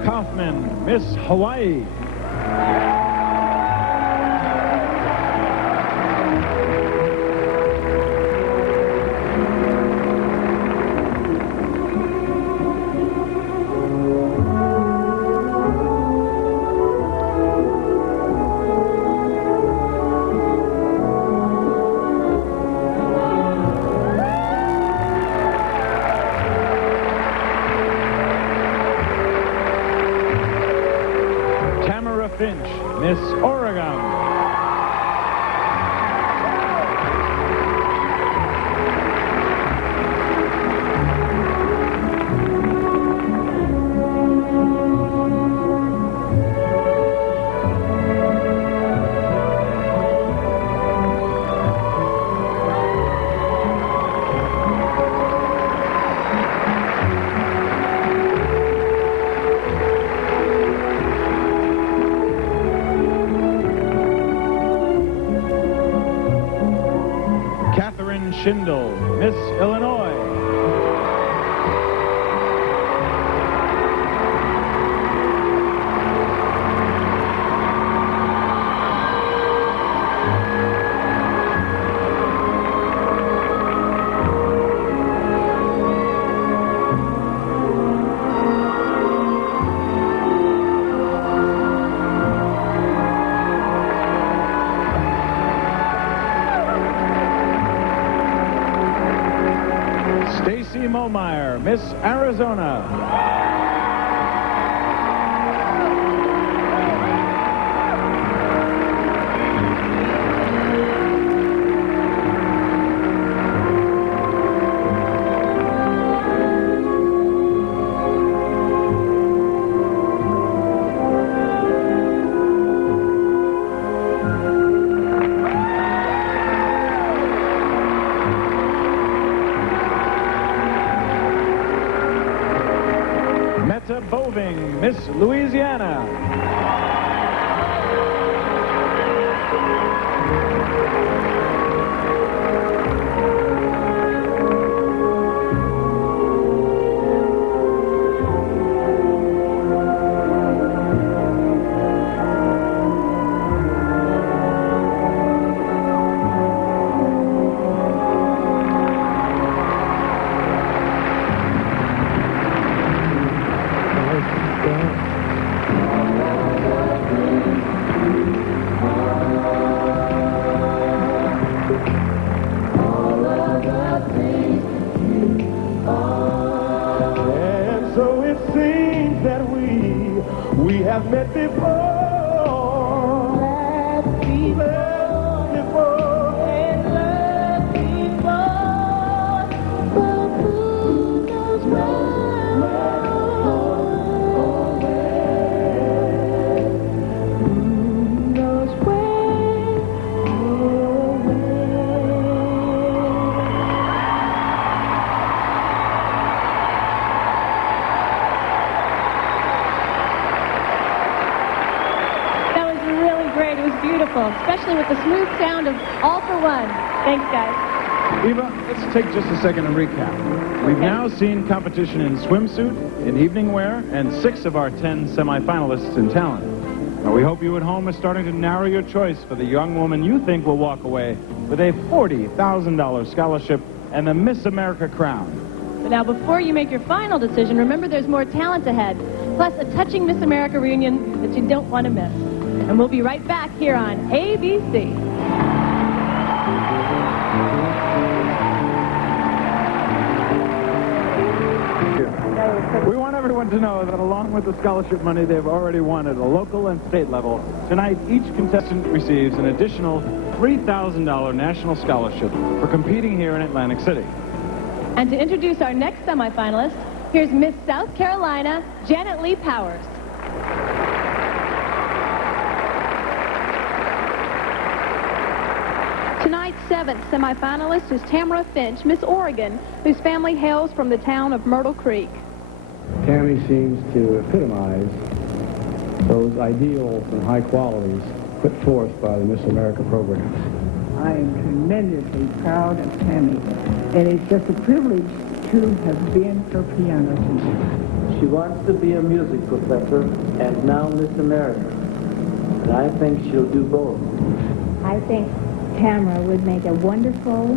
Kaufman, Miss Hawaii. Finch, Miss Oregon. Schindel, Miss Illinois. Stacey Momeyer, Miss Arizona. Boving, Miss Louisiana. We have met before. Met before. And loved before. But who knows where? wonderful, especially with the smooth sound of All for One. Thanks, guys. Eva, let's take just a second to recap. We've now seen competition in swimsuit, in evening wear, and 6 of our 10 semifinalists in talent. Now, we hope you at home are starting to narrow your choice for the young woman you think will walk away with a $40,000 scholarship and the Miss America crown. But now, before you make your final decision, remember there's more talent ahead, plus a touching Miss America reunion that you don't want to miss. And we'll be right back here on ABC. We want everyone to know that along with the scholarship money they've already won at a local and state level, tonight each contestant receives an additional $3,000 national scholarship for competing here in Atlantic City. And to introduce our next semifinalist, here's Miss South Carolina, Janet Lee Powers. Tonight's 7th semifinalist is Tamara Finch, Miss Oregon, whose family hails from the town of Myrtle Creek. Tammy seems to epitomize those ideals and high qualities put forth by the Miss America program. I am tremendously proud of Tammy, and it's just a privilege to have been her piano teacher. She wants to be a music professor and now Miss America. And I think she'll do both. I think Tamara would make a wonderful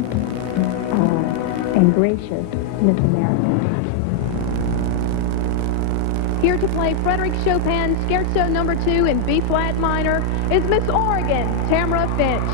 and gracious Miss America. Here to play Frederick Chopin's Scherzo No. 2 in B-flat minor is Miss Oregon, Tamara Finch.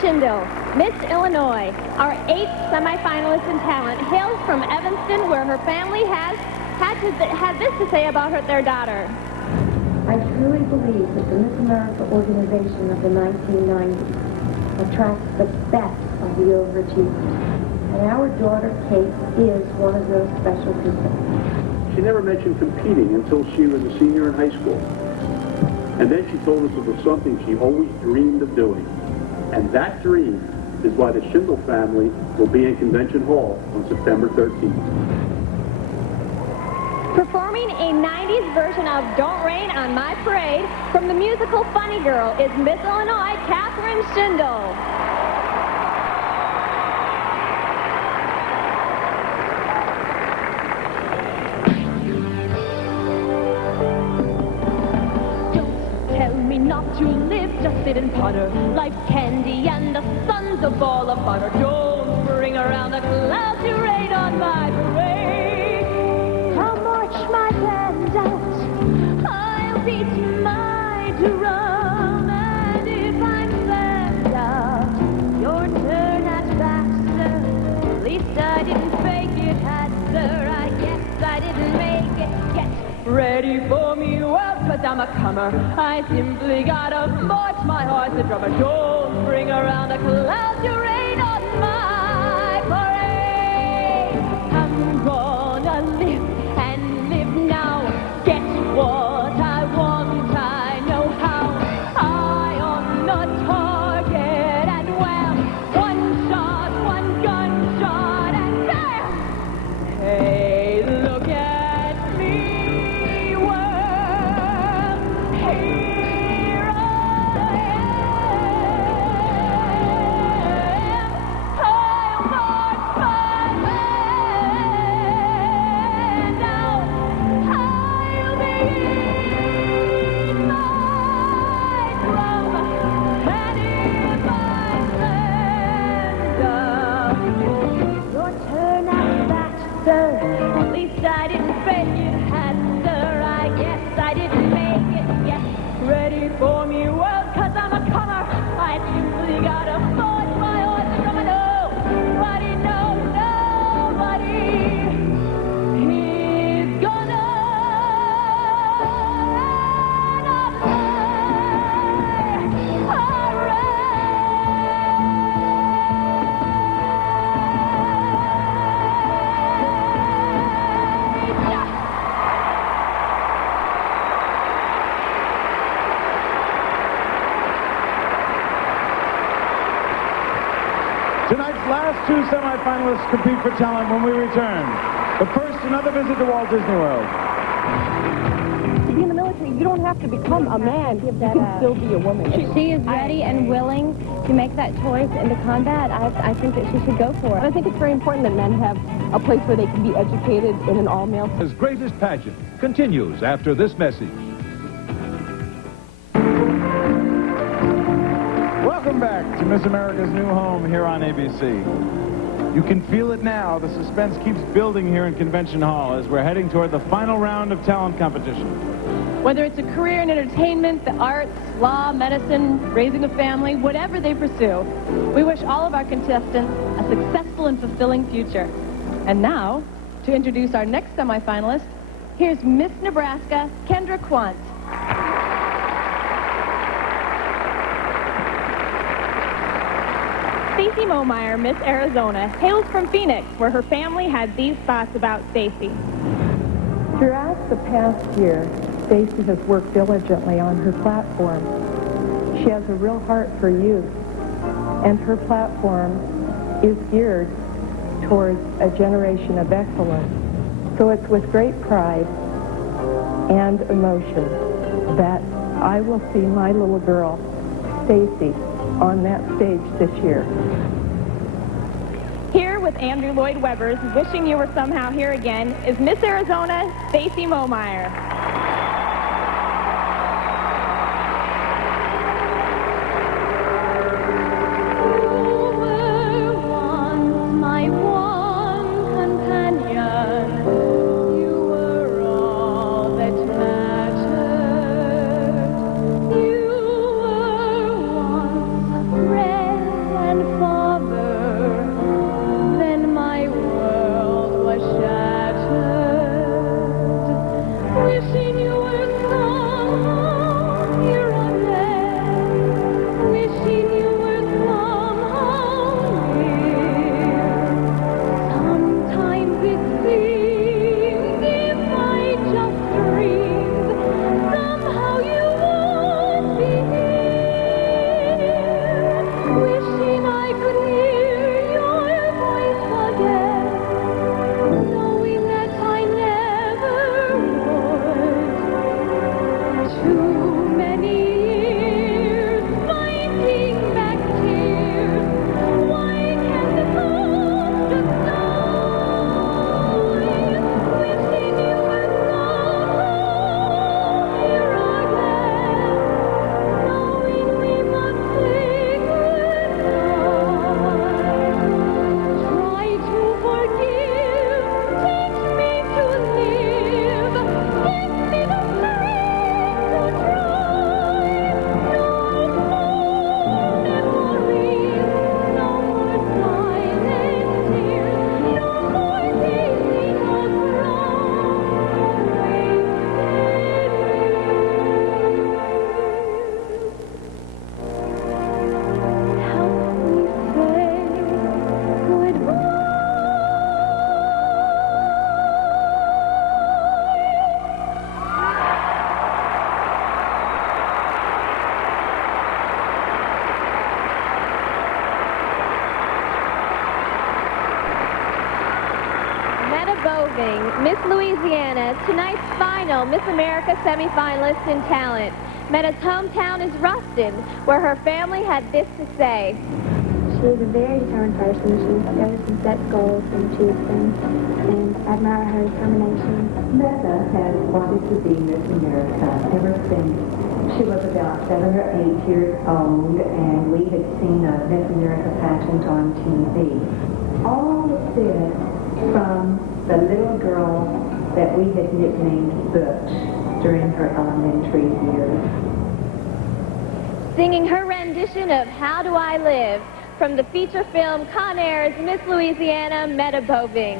Schindel, Miss Illinois, our 8th semifinalist in talent, hails from Evanston, where her family had this to say about their daughter. I truly believe that the Miss America organization of the 1990s attracts the best of the overachievers. And our daughter, Kate, is one of those special people. She never mentioned competing until she was a senior in high school. And then she told us it was something she always dreamed of doing. And that dream is why the Schindel family will be in Convention Hall on September 13th. Performing a 90s version of Don't Rain on My Parade from the musical Funny Girl is Miss Illinois, Catherine Schindel. To live, just sit and putter. Life's candy and the sun's a ball of butter. Don't bring around the clouds to rain on my parade. I'll march my band out. I'll be ready for me, well, 'cause I'm a comer. I simply gotta march my horse and drum a don't bring around a cloud to rain on my parade. I'm gonna live and live now, get what I want, I know how. Eye on the target and wham, one shot, one gunshot and bam! Hey, look at me, well, here I am. I'll march my man down. I'll beat my drum and in my splendor. Your turn at bat, sir. At least I didn't fake it, had, sir. I guess I didn't make it yet. Ready for me, well, 'cause I'm a comer. I simply gotta forge my horse and drum a nobody, no, nobody. He's gonna run up my Tonight's last two semifinalists compete for talent when we return. But first, another visit to Walt Disney World. To be in the military, you don't have to become a man. You can still be a woman. If she is ready and willing to make that choice into combat, I think that she should go for it. I think it's very important that men have a place where they can be educated in an all-male. His greatest pageant continues after this message. Welcome back to Miss America's new home here on ABC. You can feel it now. The suspense keeps building here in Convention Hall as we're heading toward the final round of talent competition. Whether it's a career in entertainment, the arts, law, medicine, raising a family, whatever they pursue, we wish all of our contestants a successful and fulfilling future. And now, to introduce our next semifinalist, here's Miss Nebraska, Kendra Quant. Stacey Momeyer, Miss Arizona, hails from Phoenix, where her family had these thoughts about Stacey. Throughout the past year, Stacey has worked diligently on her platform. She has a real heart for youth, and her platform is geared towards a generation of excellence. So it's with great pride and emotion that I will see my little girl, Stacey, on that stage this year. Here with Andrew Lloyd Webber's Wishing You Were Somehow Here Again is Miss Arizona, Stacey Momeyer. Wish Boving, Miss Louisiana, tonight's final Miss America semifinalist in talent. Metta's hometown is Ruston, where her family had this to say. She's a very determined person. She goes and sets goals and achieves them, and I admire her determination. Metta has wanted to be Miss America ever since she was about 7 or 8 years old, and we had seen a Miss America pageant on TV. All of this from the little girl that we had nicknamed Butch during her elementary years. Singing her rendition of How Do I Live from the feature film Con Air's Miss Louisiana, Metta Boving.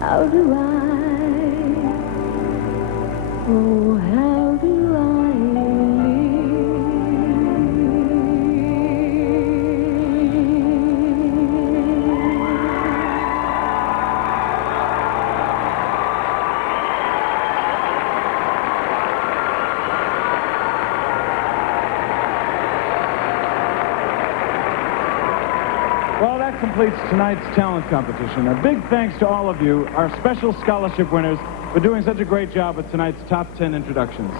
How do I, oh, how do I Well, that completes tonight's talent competition. A big thanks to all of you, our special scholarship winners, for doing such a great job with tonight's top 10 introductions.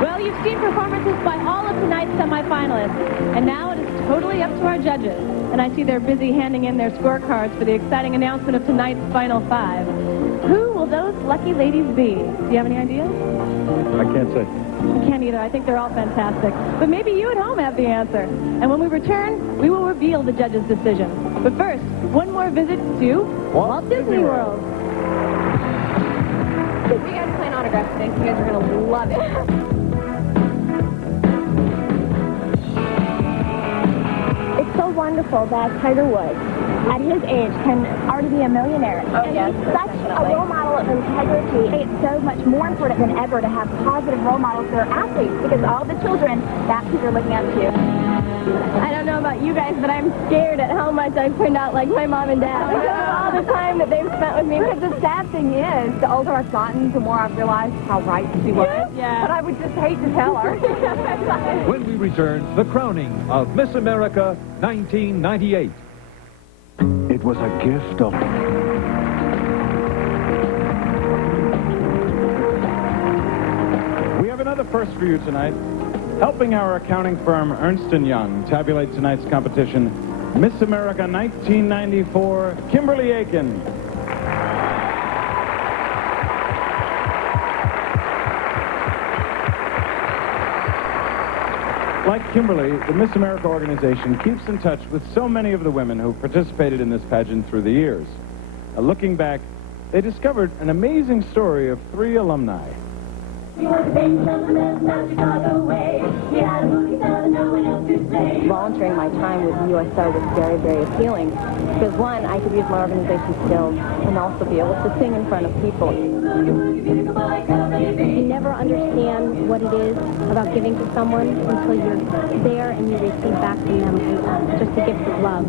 Well, you've seen performances by all of tonight's semifinalists, and now it is totally up to our judges. And I see they're busy handing in their scorecards for the exciting announcement of tonight's final 5. Who will those lucky ladies be? Do you have any ideas? I can't say. I can't either. I think they're all fantastic. But maybe you at home have the answer. And when we return, we will reveal the judge's decision. But first, one more visit to Walt Disney World. You guys playing autographs today, so you guys are going to love it. It's so wonderful that Tiger Woods, at his age, can already be a millionaire. Oh, and yes, he's such a role model of integrity. It's so much more important than ever to have positive role models that are athletes, because all the children, that's who they're looking up to. I don't know about you guys, but I'm scared at how much I've turned out like my mom and dad. Because of all the time that they've spent with me. Because the sad thing is, the older I've gotten, the more I've realized how right she was. Yeah. But I would just hate to tell her. When we return, the crowning of Miss America 1998. It was a gift of... We have another first for you tonight. Helping our accounting firm Ernst & Young tabulate tonight's competition, Miss America 1994, Kimberly Aiken. Like Kimberly, the Miss America organization keeps in touch with so many of the women who participated in this pageant through the years. Looking back, they discovered an amazing story of 3 alumni. Volunteering my time with the USO was very, very appealing because, one, I could use my organization skills and also be able to sing in front of people. You never understand what it is about giving to someone until you're there and you receive back from them just a gift of love.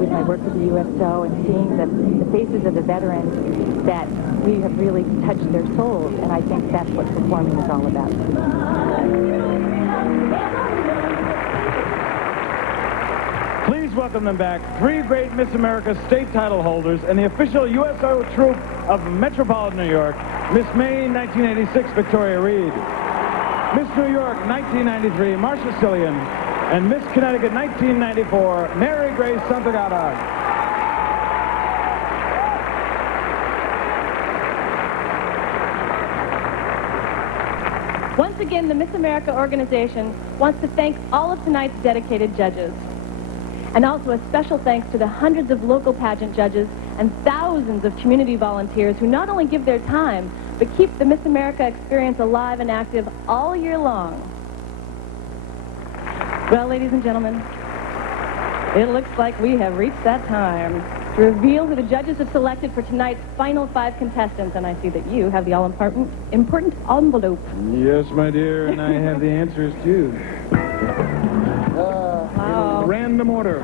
With my work with the USO and seeing the faces of the veterans, that we have really touched their souls, and I think that's what performing is all about. Please welcome them back, three great Miss America state title holders and the official USO troupe of Metropolitan New York, Miss May 1986 Victoria Reed, Miss New York 1993 Marcia Cillian, and Miss Connecticut 1994 Mary Grace Santagata. Once again, the Miss America organization wants to thank all of tonight's dedicated judges. And also a special thanks to the hundreds of local pageant judges and thousands of community volunteers who not only give their time, but keep the Miss America experience alive and active all year long. Well, ladies and gentlemen, it looks like we have reached that time to reveal who the judges have selected for tonight's final 5 contestants. And I see that you have the all-important envelope. Yes, my dear, and I have the answers, too. In random order,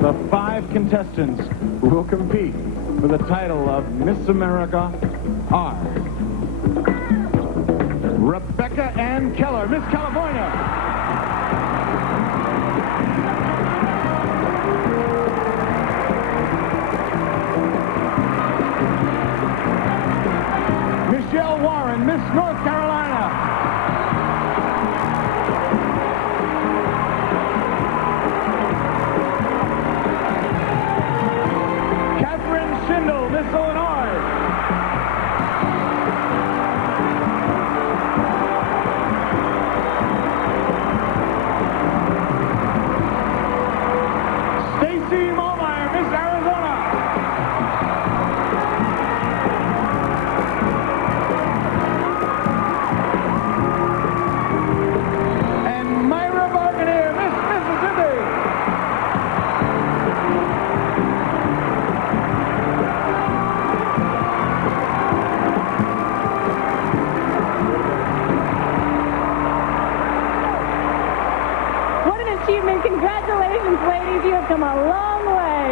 the 5 contestants who will compete for the title of Miss America are Rebekah Ann Keller, Miss California. Michelle Warren, Miss North Carolina. Schindel, Miss Illinois. Stacey Momeyer, Miss Arizona. And Myra Barganier, Miss Mississippi. Congratulations, ladies. You have come a long way.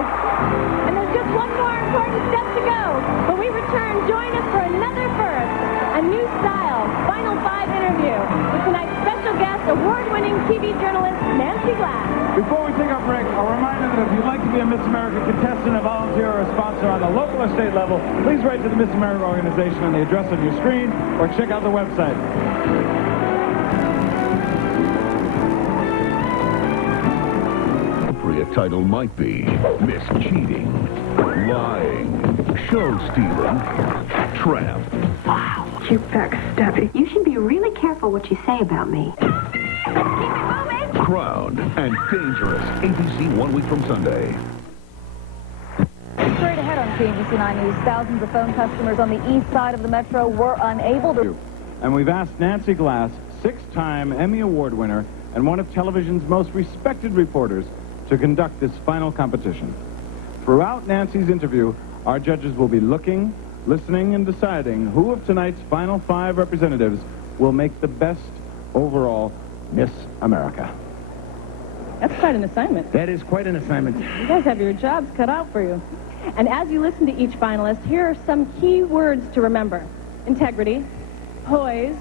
And there's just one more important step to go. When we return, join us for another first, a new style, Final 5 interview with tonight's special guest, award-winning TV journalist, Nancy Glass. Before we take our break, a reminder that if you'd like to be a Miss America contestant, a volunteer, or a sponsor on the local or state level, please write to the Miss America organization on the address on your screen or check out the website. Title might be Miss Cheating, Lying, Show Stealing, Tramp. Wow, you backstabby. You should be really careful what you say about me. Keep it moving! Crowned and Dangerous. ABC 1 week from Sunday. Straight ahead on KBC 9 News, thousands of phone customers on the east side of the metro were unable to... And we've asked Nancy Glass, 6-time Emmy Award winner and one of television's most respected reporters, to conduct this final competition. Throughout Nancy's interview, our judges will be looking, listening, and deciding who of tonight's final 5 representatives will make the best overall Miss America. That's quite an assignment. That is quite an assignment. You guys have your jobs cut out for you. And as you listen to each finalist, here are some key words to remember. Integrity, poise,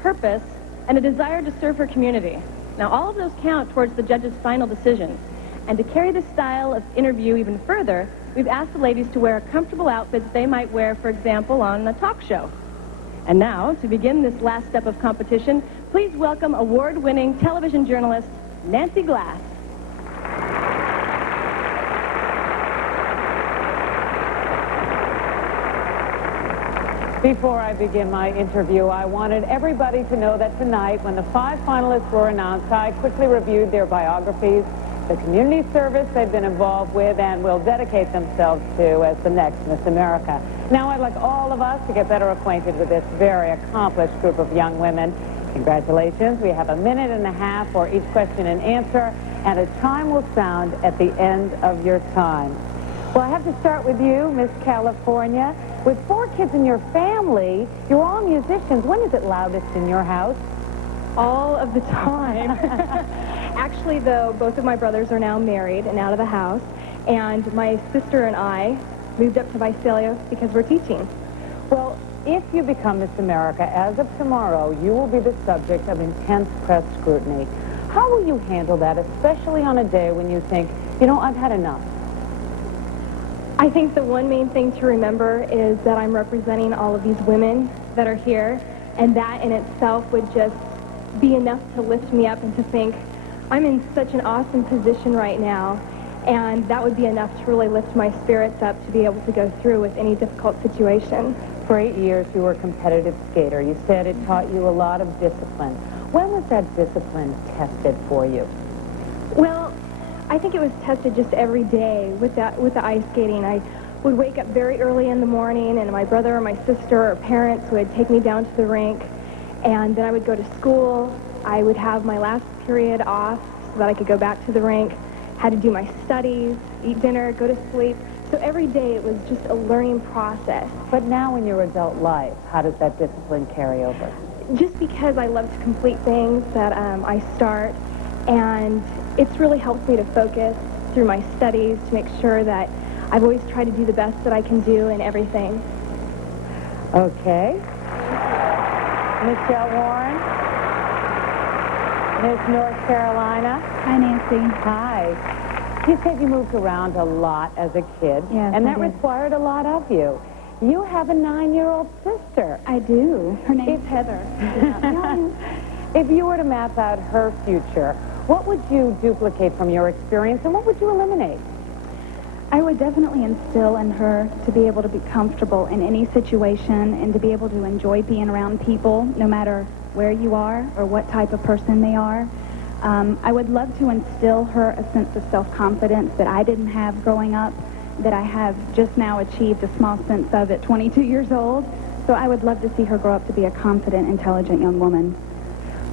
purpose, and a desire to serve her community. Now, all of those count towards the judge's final decision. And to carry this style of interview even further, we've asked the ladies to wear a comfortable outfit that they might wear, for example, on a talk show. And now, to begin this last step of competition, please welcome award-winning television journalist, Nancy Glass. Before I begin my interview, I wanted everybody to know that tonight, when the 5 finalists were announced, I quickly reviewed their biographies the community service they've been involved with and will dedicate themselves to as the next Miss America. Now I'd like all of us to get better acquainted with this very accomplished group of young women. Congratulations. We have a minute and a half for each question and answer, and a chime will sound at the end of your time. Well, I have to start with you, Miss California. With 4 kids in your family, you're all musicians. When is it loudest in your house? All of the time. Actually, though, both of my brothers are now married and out of the house, and my sister and I moved up to Visalia because we're teaching. Well, if you become Miss America, as of tomorrow, you will be the subject of intense press scrutiny. How will you handle that, especially on a day when you think, you know, I've had enough? I think the one main thing to remember is that I'm representing all of these women that are here, and that in itself would just be enough to lift me up and to think, I'm in such an awesome position right now, and that would be enough to really lift my spirits up to be able to go through with any difficult situation. For 8 years, you were a competitive skater. You said it taught you a lot of discipline. When was that discipline tested for you? Well, I think it was tested just every day with the ice skating. I would wake up very early in the morning, and my brother or my sister or parents would take me down to the rink, and then I would go to school. I would have my last period off so that I could go back to the rink, had to do my studies, eat dinner, go to sleep. So every day it was just a learning process. But now in your adult life, how does that discipline carry over? Just because I love to complete things that I start, and it's really helped me to focus through my studies to make sure that I've always tried to do the best that I can do in everything. Okay. Michelle Warren, Miss North Carolina. Hi, Nancy. Hi. You said you moved around a lot as a kid, Yes, and that I did. required a lot of you. You have a 9-year-old sister. I do. Her name's Heather. If you were to map out her future, what would you duplicate from your experience, and what would you eliminate? I would definitely instill in her to be able to be comfortable in any situation and to be able to enjoy being around people, no matter where you are or what type of person they are. I would love to instill her a sense of self-confidence that I didn't have growing up, that I have just now achieved a small sense of at 22 years old. So I would love to see her grow up to be a confident, intelligent young woman.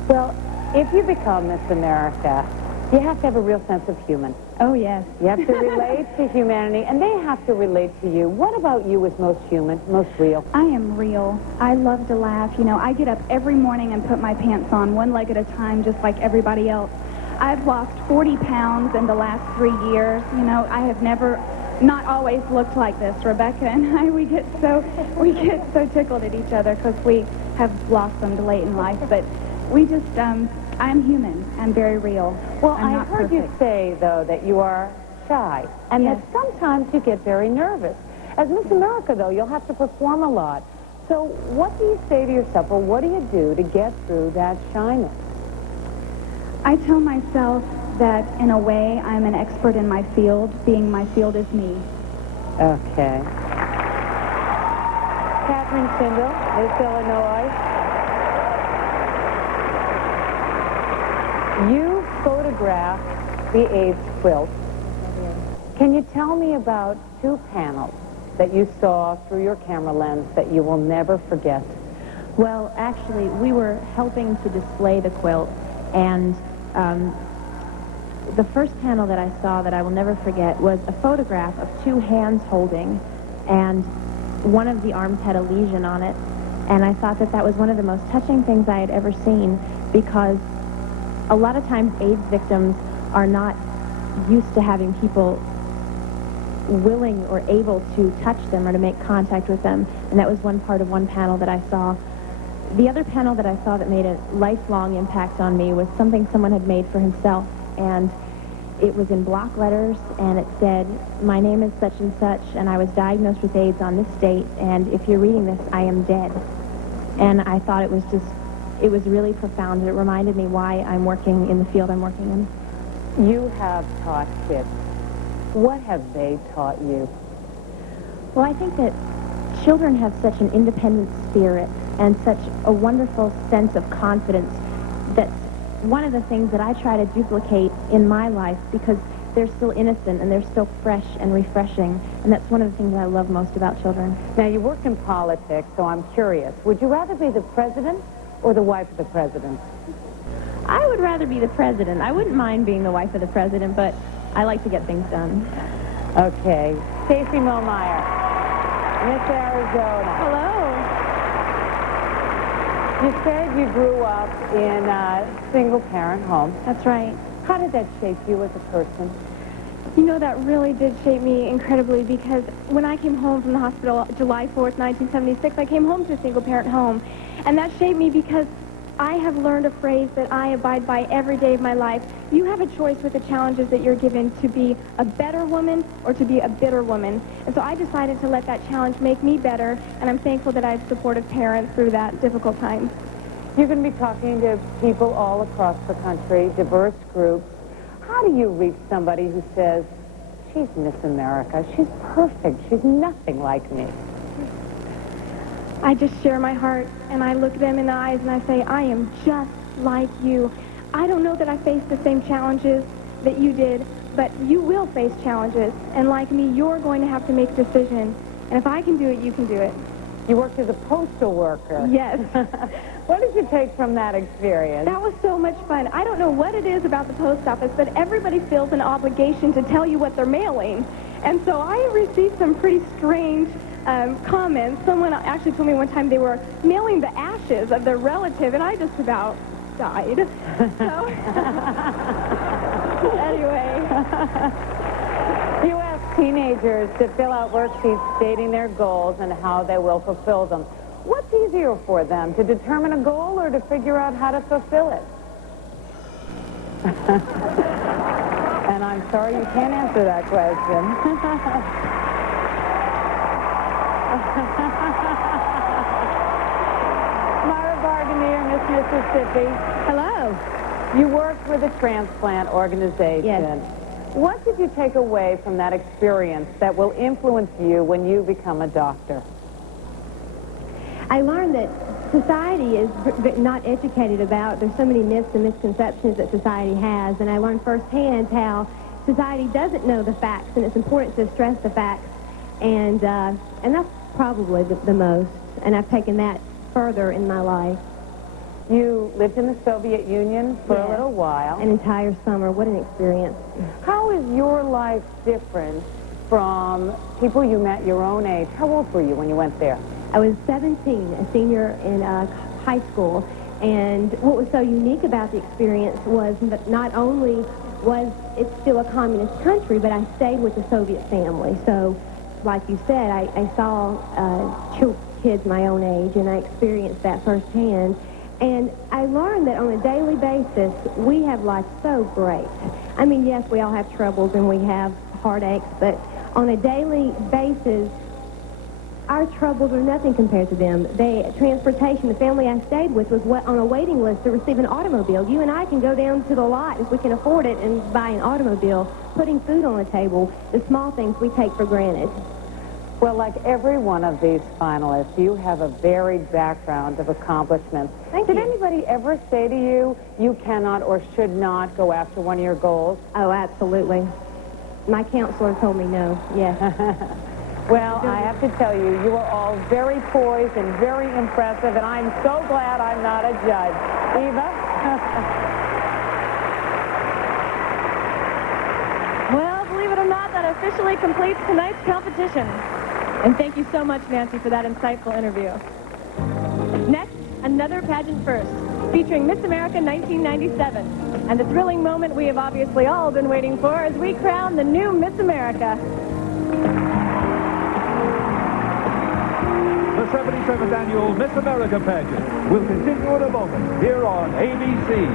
Well, if you become Miss America, you have to have a real sense of human. Oh, yes. You have to relate to humanity, and they have to relate to you. What about you is most human, most real? I am real. I love to laugh. You know, I get up every morning and put my pants on one leg at a time, just like everybody else. I've lost 40 pounds in the last 3 years. You know, I have not always looked like this. Rebekah and I, we get so tickled at each other because we have blossomed late in life. But we just, I'm human. I'm very real. Well, I'm I heard you say, though, that you are shy, and Yes. that sometimes you get very nervous. As Miss America, though, you'll have to perform a lot. So what do you say to yourself, or what do you do to get through that shyness? I tell myself that, in a way, I'm an expert in my field, being my field is me. Okay. Catherine Schindel, Miss Illinois. You photographed the AIDS quilt. Can you tell me about 2 panels that you saw through your camera lens that you will never forget? Well, actually, we were helping to display the quilt, and the first panel that I saw that I will never forget was a photograph of 2 hands holding, and one of the arms had a lesion on it, and I thought that that was one of the most touching things I had ever seen, because a lot of times AIDS victims are not used to having people willing or able to touch them or to make contact with them, and that was one part of one panel that I saw. The other panel that I saw that made a lifelong impact on me was something someone had made for himself, and it was in block letters, and it said, "My name is such and such, and I was diagnosed with AIDS on this date, and if you're reading this, I am dead." And I thought it was really profound. It reminded me why I'm working in the field I'm working in. You have taught kids. What have they taught you? Well, I think that children have such an independent spirit and such a wonderful sense of confidence that's one of the things that I try to duplicate in my life because they're still innocent and they're still fresh and refreshing. And that's one of the things I love most about children. Now, you work in politics, so I'm curious. Would you rather be the president or the wife of the president? I would rather be the president. I wouldn't mind being the wife of the president, but I like to get things done. Okay. Stacey Momeyer, Miss Arizona. Hello. You said you grew up in a single-parent home. That's right. How did that shape you as a person? You know, that really did shape me incredibly because when I came home from the hospital July 4th, 1976, I came home to a single-parent home. And that shaped me because I have learned a phrase that I abide by every day of my life. You have a choice with the challenges that you're given to be a better woman or to be a bitter woman. And so I decided to let that challenge make me better, and I'm thankful that I have supportive parents through that difficult time. You're going to be talking to people all across the country, diverse groups. How do you reach somebody who says, she's Miss America, she's perfect, she's nothing like me? I just share my heart, and I look them in the eyes, and I say, I am just like you. I don't know that I faced the same challenges that you did, but you will face challenges. And like me, you're going to have to make a decision. And if I can do it, you can do it. You worked as a postal worker. Yes. What did you take from that experience? That was so much fun. I don't know what it is about the post office, but everybody feels an obligation to tell you what they're mailing. And so I received some pretty strange comments. Someone actually told me one time they were mailing the ashes of their relative, and I just about died. So, anyway. You ask teenagers to fill out worksheets stating their goals and how they will fulfill them. What's easier for them, to determine a goal or to figure out how to fulfill it? And I'm sorry you can't answer that question. Mississippi. Hello. You worked with a transplant organization. Yes. What did you take away from that experience that will influence you when you become a doctor? I learned that society is not educated about. There's so many myths and misconceptions that society has, and I learned firsthand how society doesn't know the facts, and it's important to stress the facts, and that's probably the most, and I've taken that further in my life. You lived in the Soviet Union for a little while. An entire summer. What an experience. How is your life different from people you met your own age? How old were you when you went there? I was 17, a senior in high school, and what was so unique about the experience was that not only was it still a communist country, but I stayed with the Soviet family. So, like you said, I saw kids my own age, and I experienced that firsthand. And I learned that on a daily basis, we have life so great. I mean, yes, we all have troubles and we have heartaches, but on a daily basis, our troubles are nothing compared to them. Transportation, the family I stayed with was on a waiting list to receive an automobile. You and I can go down to the lot if we can afford it and buy an automobile, putting food on the table, the small things we take for granted. Well, like every one of these finalists, you have a varied background of accomplishments. Thank you. Did anybody ever say to you, you cannot or should not go after one of your goals? Oh, absolutely. My counselor told me no, yes. Well, I have to tell you, you are all very poised and very impressive, and I'm so glad I'm not a judge. Eva? Well, believe it or not, that officially completes tonight's competition. And thank you so much, Nancy, for that insightful interview. Next, another pageant first, featuring Miss America 1997. And the thrilling moment we have obviously all been waiting for as we crown the new Miss America. The 77th Annual Miss America Pageant will continue in a moment here on ABC.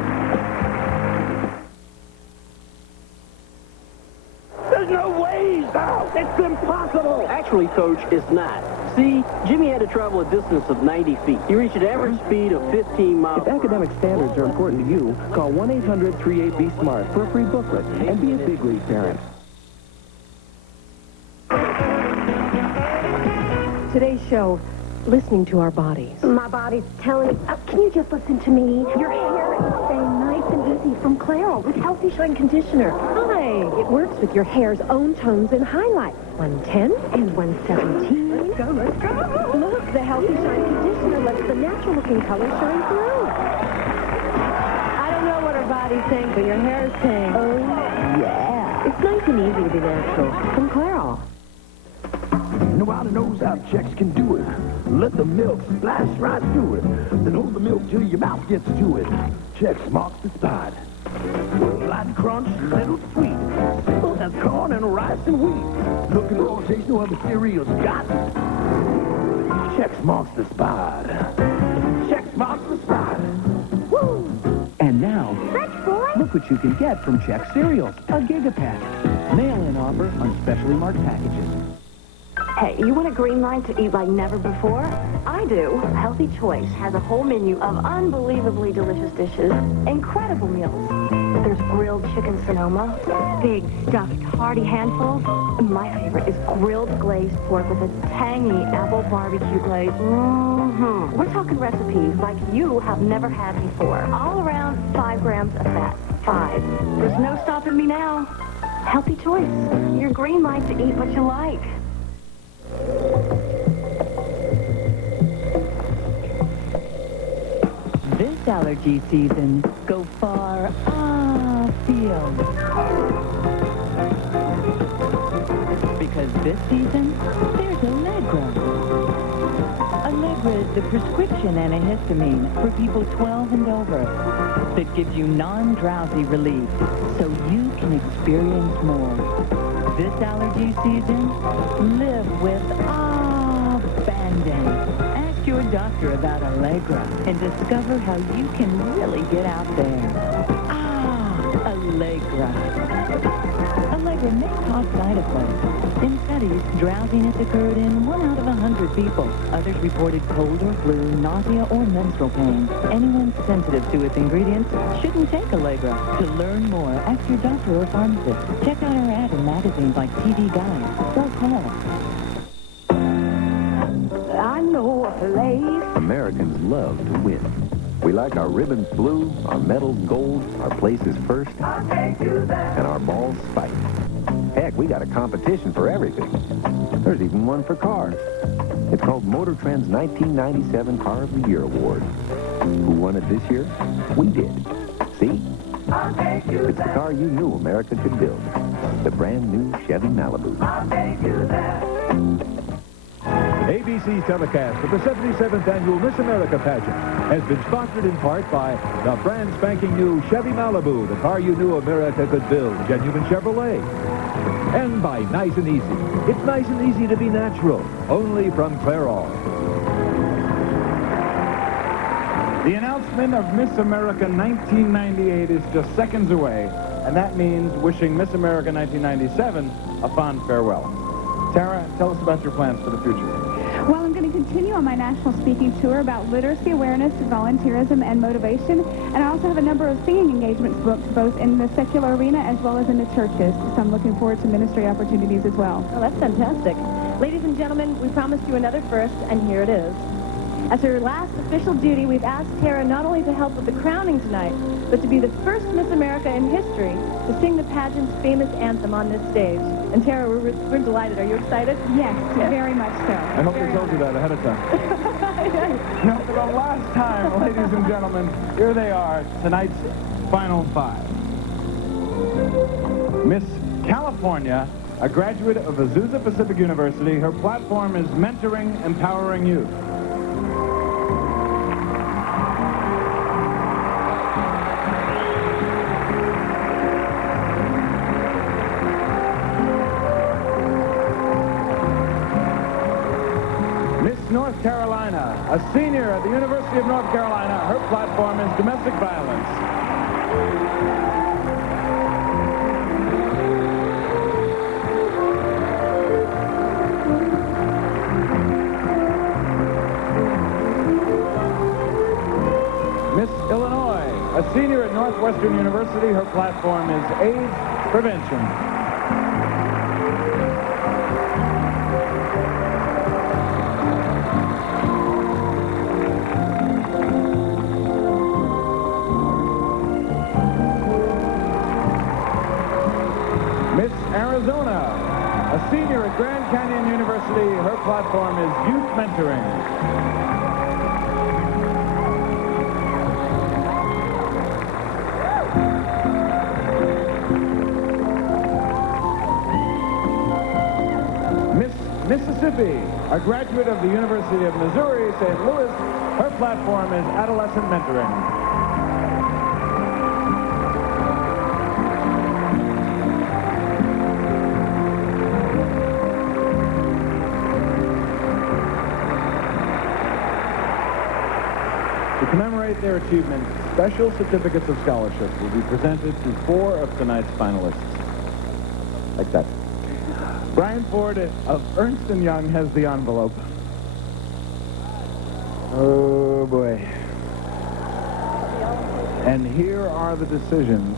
There's no ways out. It's impossible. Actually, Coach, it's not. See, Jimmy had to travel a distance of 90 feet. He reached an average speed of 15 miles. If academic standards are important to you, call 1-800-38-BE-SMART for a free booklet and be a big league parent. Today's show, listening to our bodies. My body's telling me, can you just listen to me? Your hair is staying nice and Daisy from Clairol with Healthy Shine Conditioner. Hi. It works with your hair's own tones and highlights. 110 and 117. Let's go, let's go. Look, the Healthy Shine Conditioner lets the natural-looking color shine through. I don't know what her body's saying, but your hair is saying, oh, yeah. It's nice and easy to be natural. From Clairol. Nobody knows how checks can do it. Let the milk splash right through it. Then hold the milk till your mouth gets to it. Chex marks the spot. Light crunch, little sweet. Simple as corn and rice and wheat. Look and all taste no other cereal's got. Chex marks the spot. Chex marks the spot. Woo! And now, look what you can get from Chex cereals. A Gigapack. Mail-in offer on specially marked packages. Hey, you want a green light to eat like never before? I do. Healthy Choice has a whole menu of unbelievably delicious dishes, incredible meals. There's grilled chicken sonoma, big stuffed hearty handfuls. My favorite is grilled glazed pork with a tangy apple barbecue glaze. Mm-hmm. We're talking recipes like you have never had before. All around 5 grams of fat. 5. There's no stopping me now. Healthy Choice. Your green light to eat what you like. This allergy season, go far afield. Because this season, there's Allegra. Allegra is the prescription antihistamine for people 12 and over that gives you non-drowsy relief so you can experience more. This allergy season, live with abandon. Ask your doctor about Allegra and discover how you can really get out there. Allegra. Allegra may cause side effects. In studies, drowsiness occurred in 1 out of 100 people. Others reported cold or flu, nausea, or menstrual pain. Anyone sensitive to its ingredients shouldn't take Allegra. To learn more, ask your doctor or pharmacist. Check out our ad in magazines like TV Guide or call. I know a place. Americans love to win. We like our ribbons blue, our medals gold, our places first, and our balls spiked. Heck, we got a competition for everything. There's even one for cars. It's called Motor Trend's 1997 Car of the Year Award. Who won it this year? We did. See? It's the car you knew America could build. The brand new Chevy Malibu. ABC's telecast of the 77th Annual Miss America Pageant has been sponsored in part by the brand spanking new Chevy Malibu, the car you knew America could build, genuine Chevrolet. And by Nice and Easy. It's nice and easy to be natural, only from Clairol. The announcement of Miss America 1998 is just seconds away, and that means wishing Miss America 1997 a fond farewell. Tara, tell us about your plans for the future. Well, I'm going to continue on my national speaking tour about literacy awareness, volunteerism, and motivation. And I also have a number of singing engagements booked, both in the secular arena as well as in the churches. So I'm looking forward to ministry opportunities as well. Oh, that's fantastic. Ladies and gentlemen, we promised you another first, and here it is. As her last official duty, we've asked Tara not only to help with the crowning tonight, but to be the first Miss America in history to sing the pageant's famous anthem on this stage. And Tara, we're delighted. Are you excited? Yes, very much so. I hope they told you that ahead of time. Now, for the last time, ladies and gentlemen, here they are, tonight's final 5. Miss California, a graduate of Azusa Pacific University. Her platform is mentoring, empowering youth. North Carolina, a senior at the University of North Carolina. Her platform is domestic violence. Miss Illinois, a senior at Northwestern University. Her platform is AIDS prevention. Arizona, a senior at Grand Canyon University. Her platform is youth mentoring. Miss Mississippi, a graduate of the University of Missouri, St. Louis. Her platform is adolescent mentoring. To commemorate their achievements, special certificates of scholarship will be presented to 4 of tonight's finalists. Like that. Brian Ford of Ernst & Young has the envelope. Oh, boy. And here are the decisions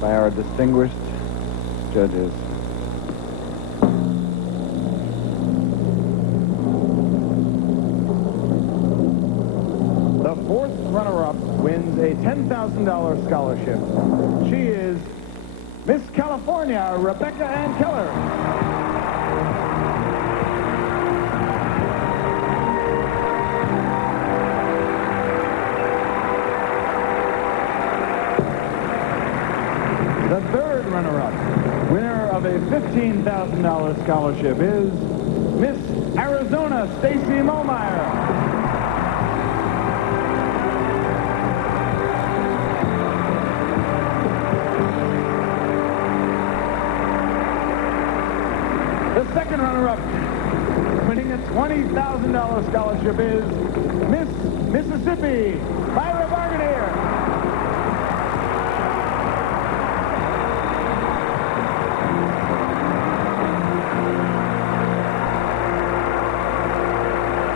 by our distinguished judges. The 4th runner-up wins a $10,000 scholarship. She is Miss California, Rebekah Ann Keller. The 3rd runner-up, winner of a $15,000 scholarship, is Miss Arizona Stacey Momeyer. The 2nd runner-up, winning a $20,000 scholarship, is Miss Mississippi, Myra Barganier.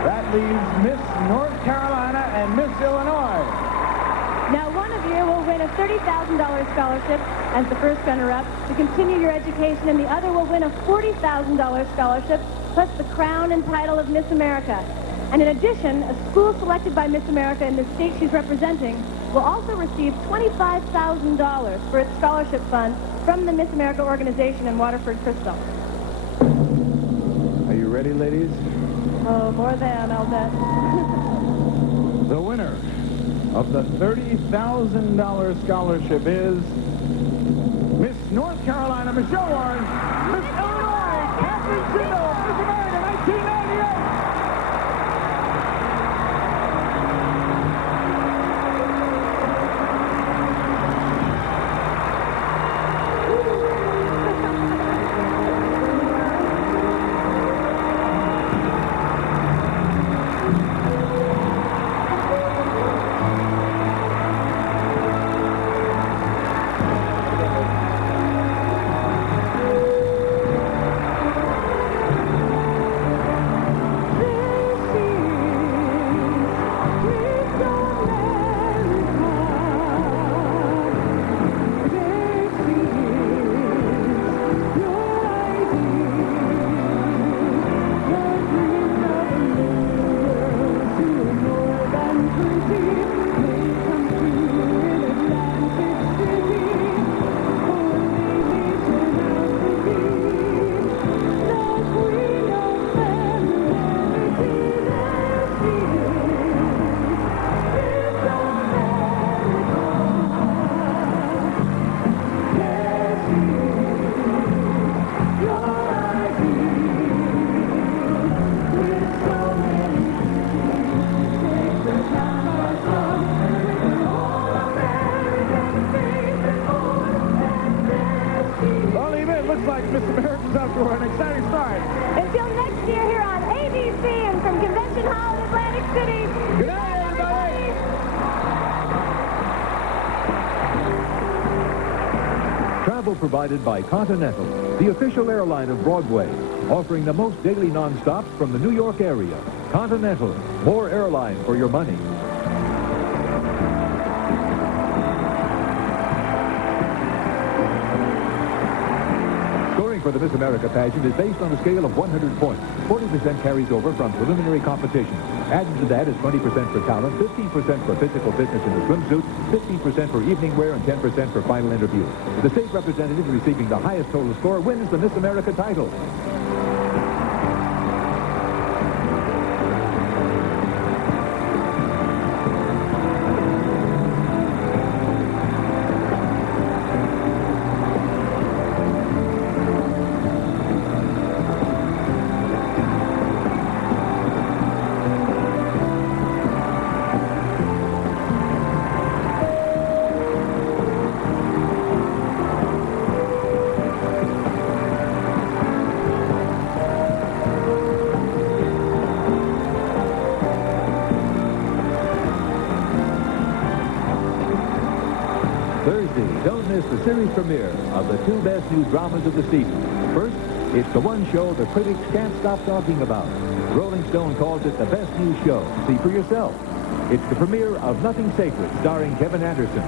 That leaves Miss North Carolina and Miss Illinois. Now, one of you will win a $30,000 scholarship as the first runner-up to continue your education, and the other will win a $40,000 scholarship, plus the crown and title of Miss America. And in addition, a school selected by Miss America in the state she's representing will also receive $25,000 for its scholarship fund from the Miss America organization in Waterford, Crystal. Are you ready, ladies? Oh, more than, I'll bet. The winner of the $30,000 scholarship is Miss North Carolina, Michelle Warren, Miss Illinois, Catherine Sindo, Miss America, 1998. Miss America's off to an exciting start. Until next year here on ABC and from Convention Hall in Atlantic City. Good night, everybody. Travel provided by Continental, the official airline of Broadway, offering the most daily non-stops from the New York area. Continental, more airline for your money. for the Miss America pageant is based on a scale of 100 points. 40% carries over from preliminary competitions. Added to that is 20% for talent, 15% for physical fitness in the swimsuit, 15% for evening wear, and 10% for final interview. The state representative receiving the highest total score wins the Miss America title. Thursday, don't miss the series premiere of the two best new dramas of the season. First, it's the one show the critics can't stop talking about. Rolling Stone calls it the best new show. See for yourself. It's the premiere of Nothing Sacred, starring Kevin Anderson.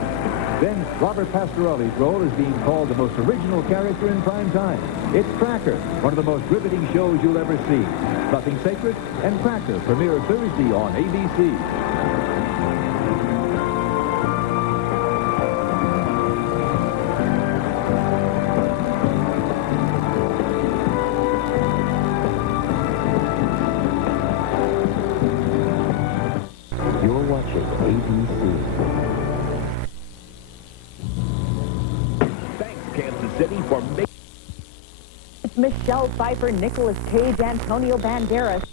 Then, Robert Pastorelli's role is being called the most original character in prime time. It's Cracker, one of the most riveting shows you'll ever see. Nothing Sacred and Cracker premiere Thursday on ABC. You're watching ABC. Thanks, Kansas City, for making... Michelle Pfeiffer, Nicolas Cage, Antonio Banderas.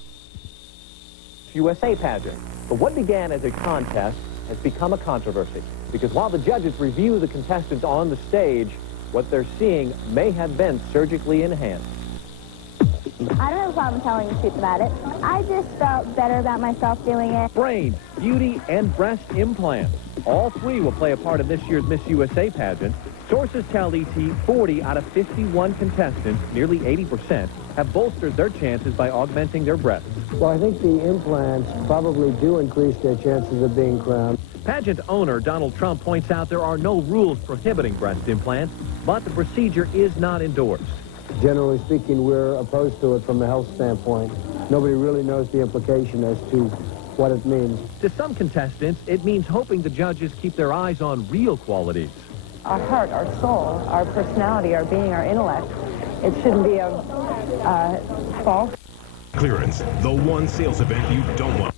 USA pageant. But what began as a contest has become a controversy. Because while the judges review the contestants on the stage, what they're seeing may have been surgically enhanced. I don't have a problem telling the truth about it. I just felt better about myself doing it. Brain, beauty, and breast implants. All three will play a part in this year's Miss USA pageant. Sources tell ET 40 out of 51 contestants, nearly 80%, have bolstered their chances by augmenting their breasts. Well, I think the implants probably do increase their chances of being crowned. Pageant owner Donald Trump points out there are no rules prohibiting breast implants, but the procedure is not endorsed. Generally speaking, we're opposed to it from a health standpoint. Nobody really knows the implication as to what it means. To some contestants, it means hoping the judges keep their eyes on real qualities. Our heart, our soul, our personality, our being, our intellect. It shouldn't be a false. Clearance, the one sales event you don't want.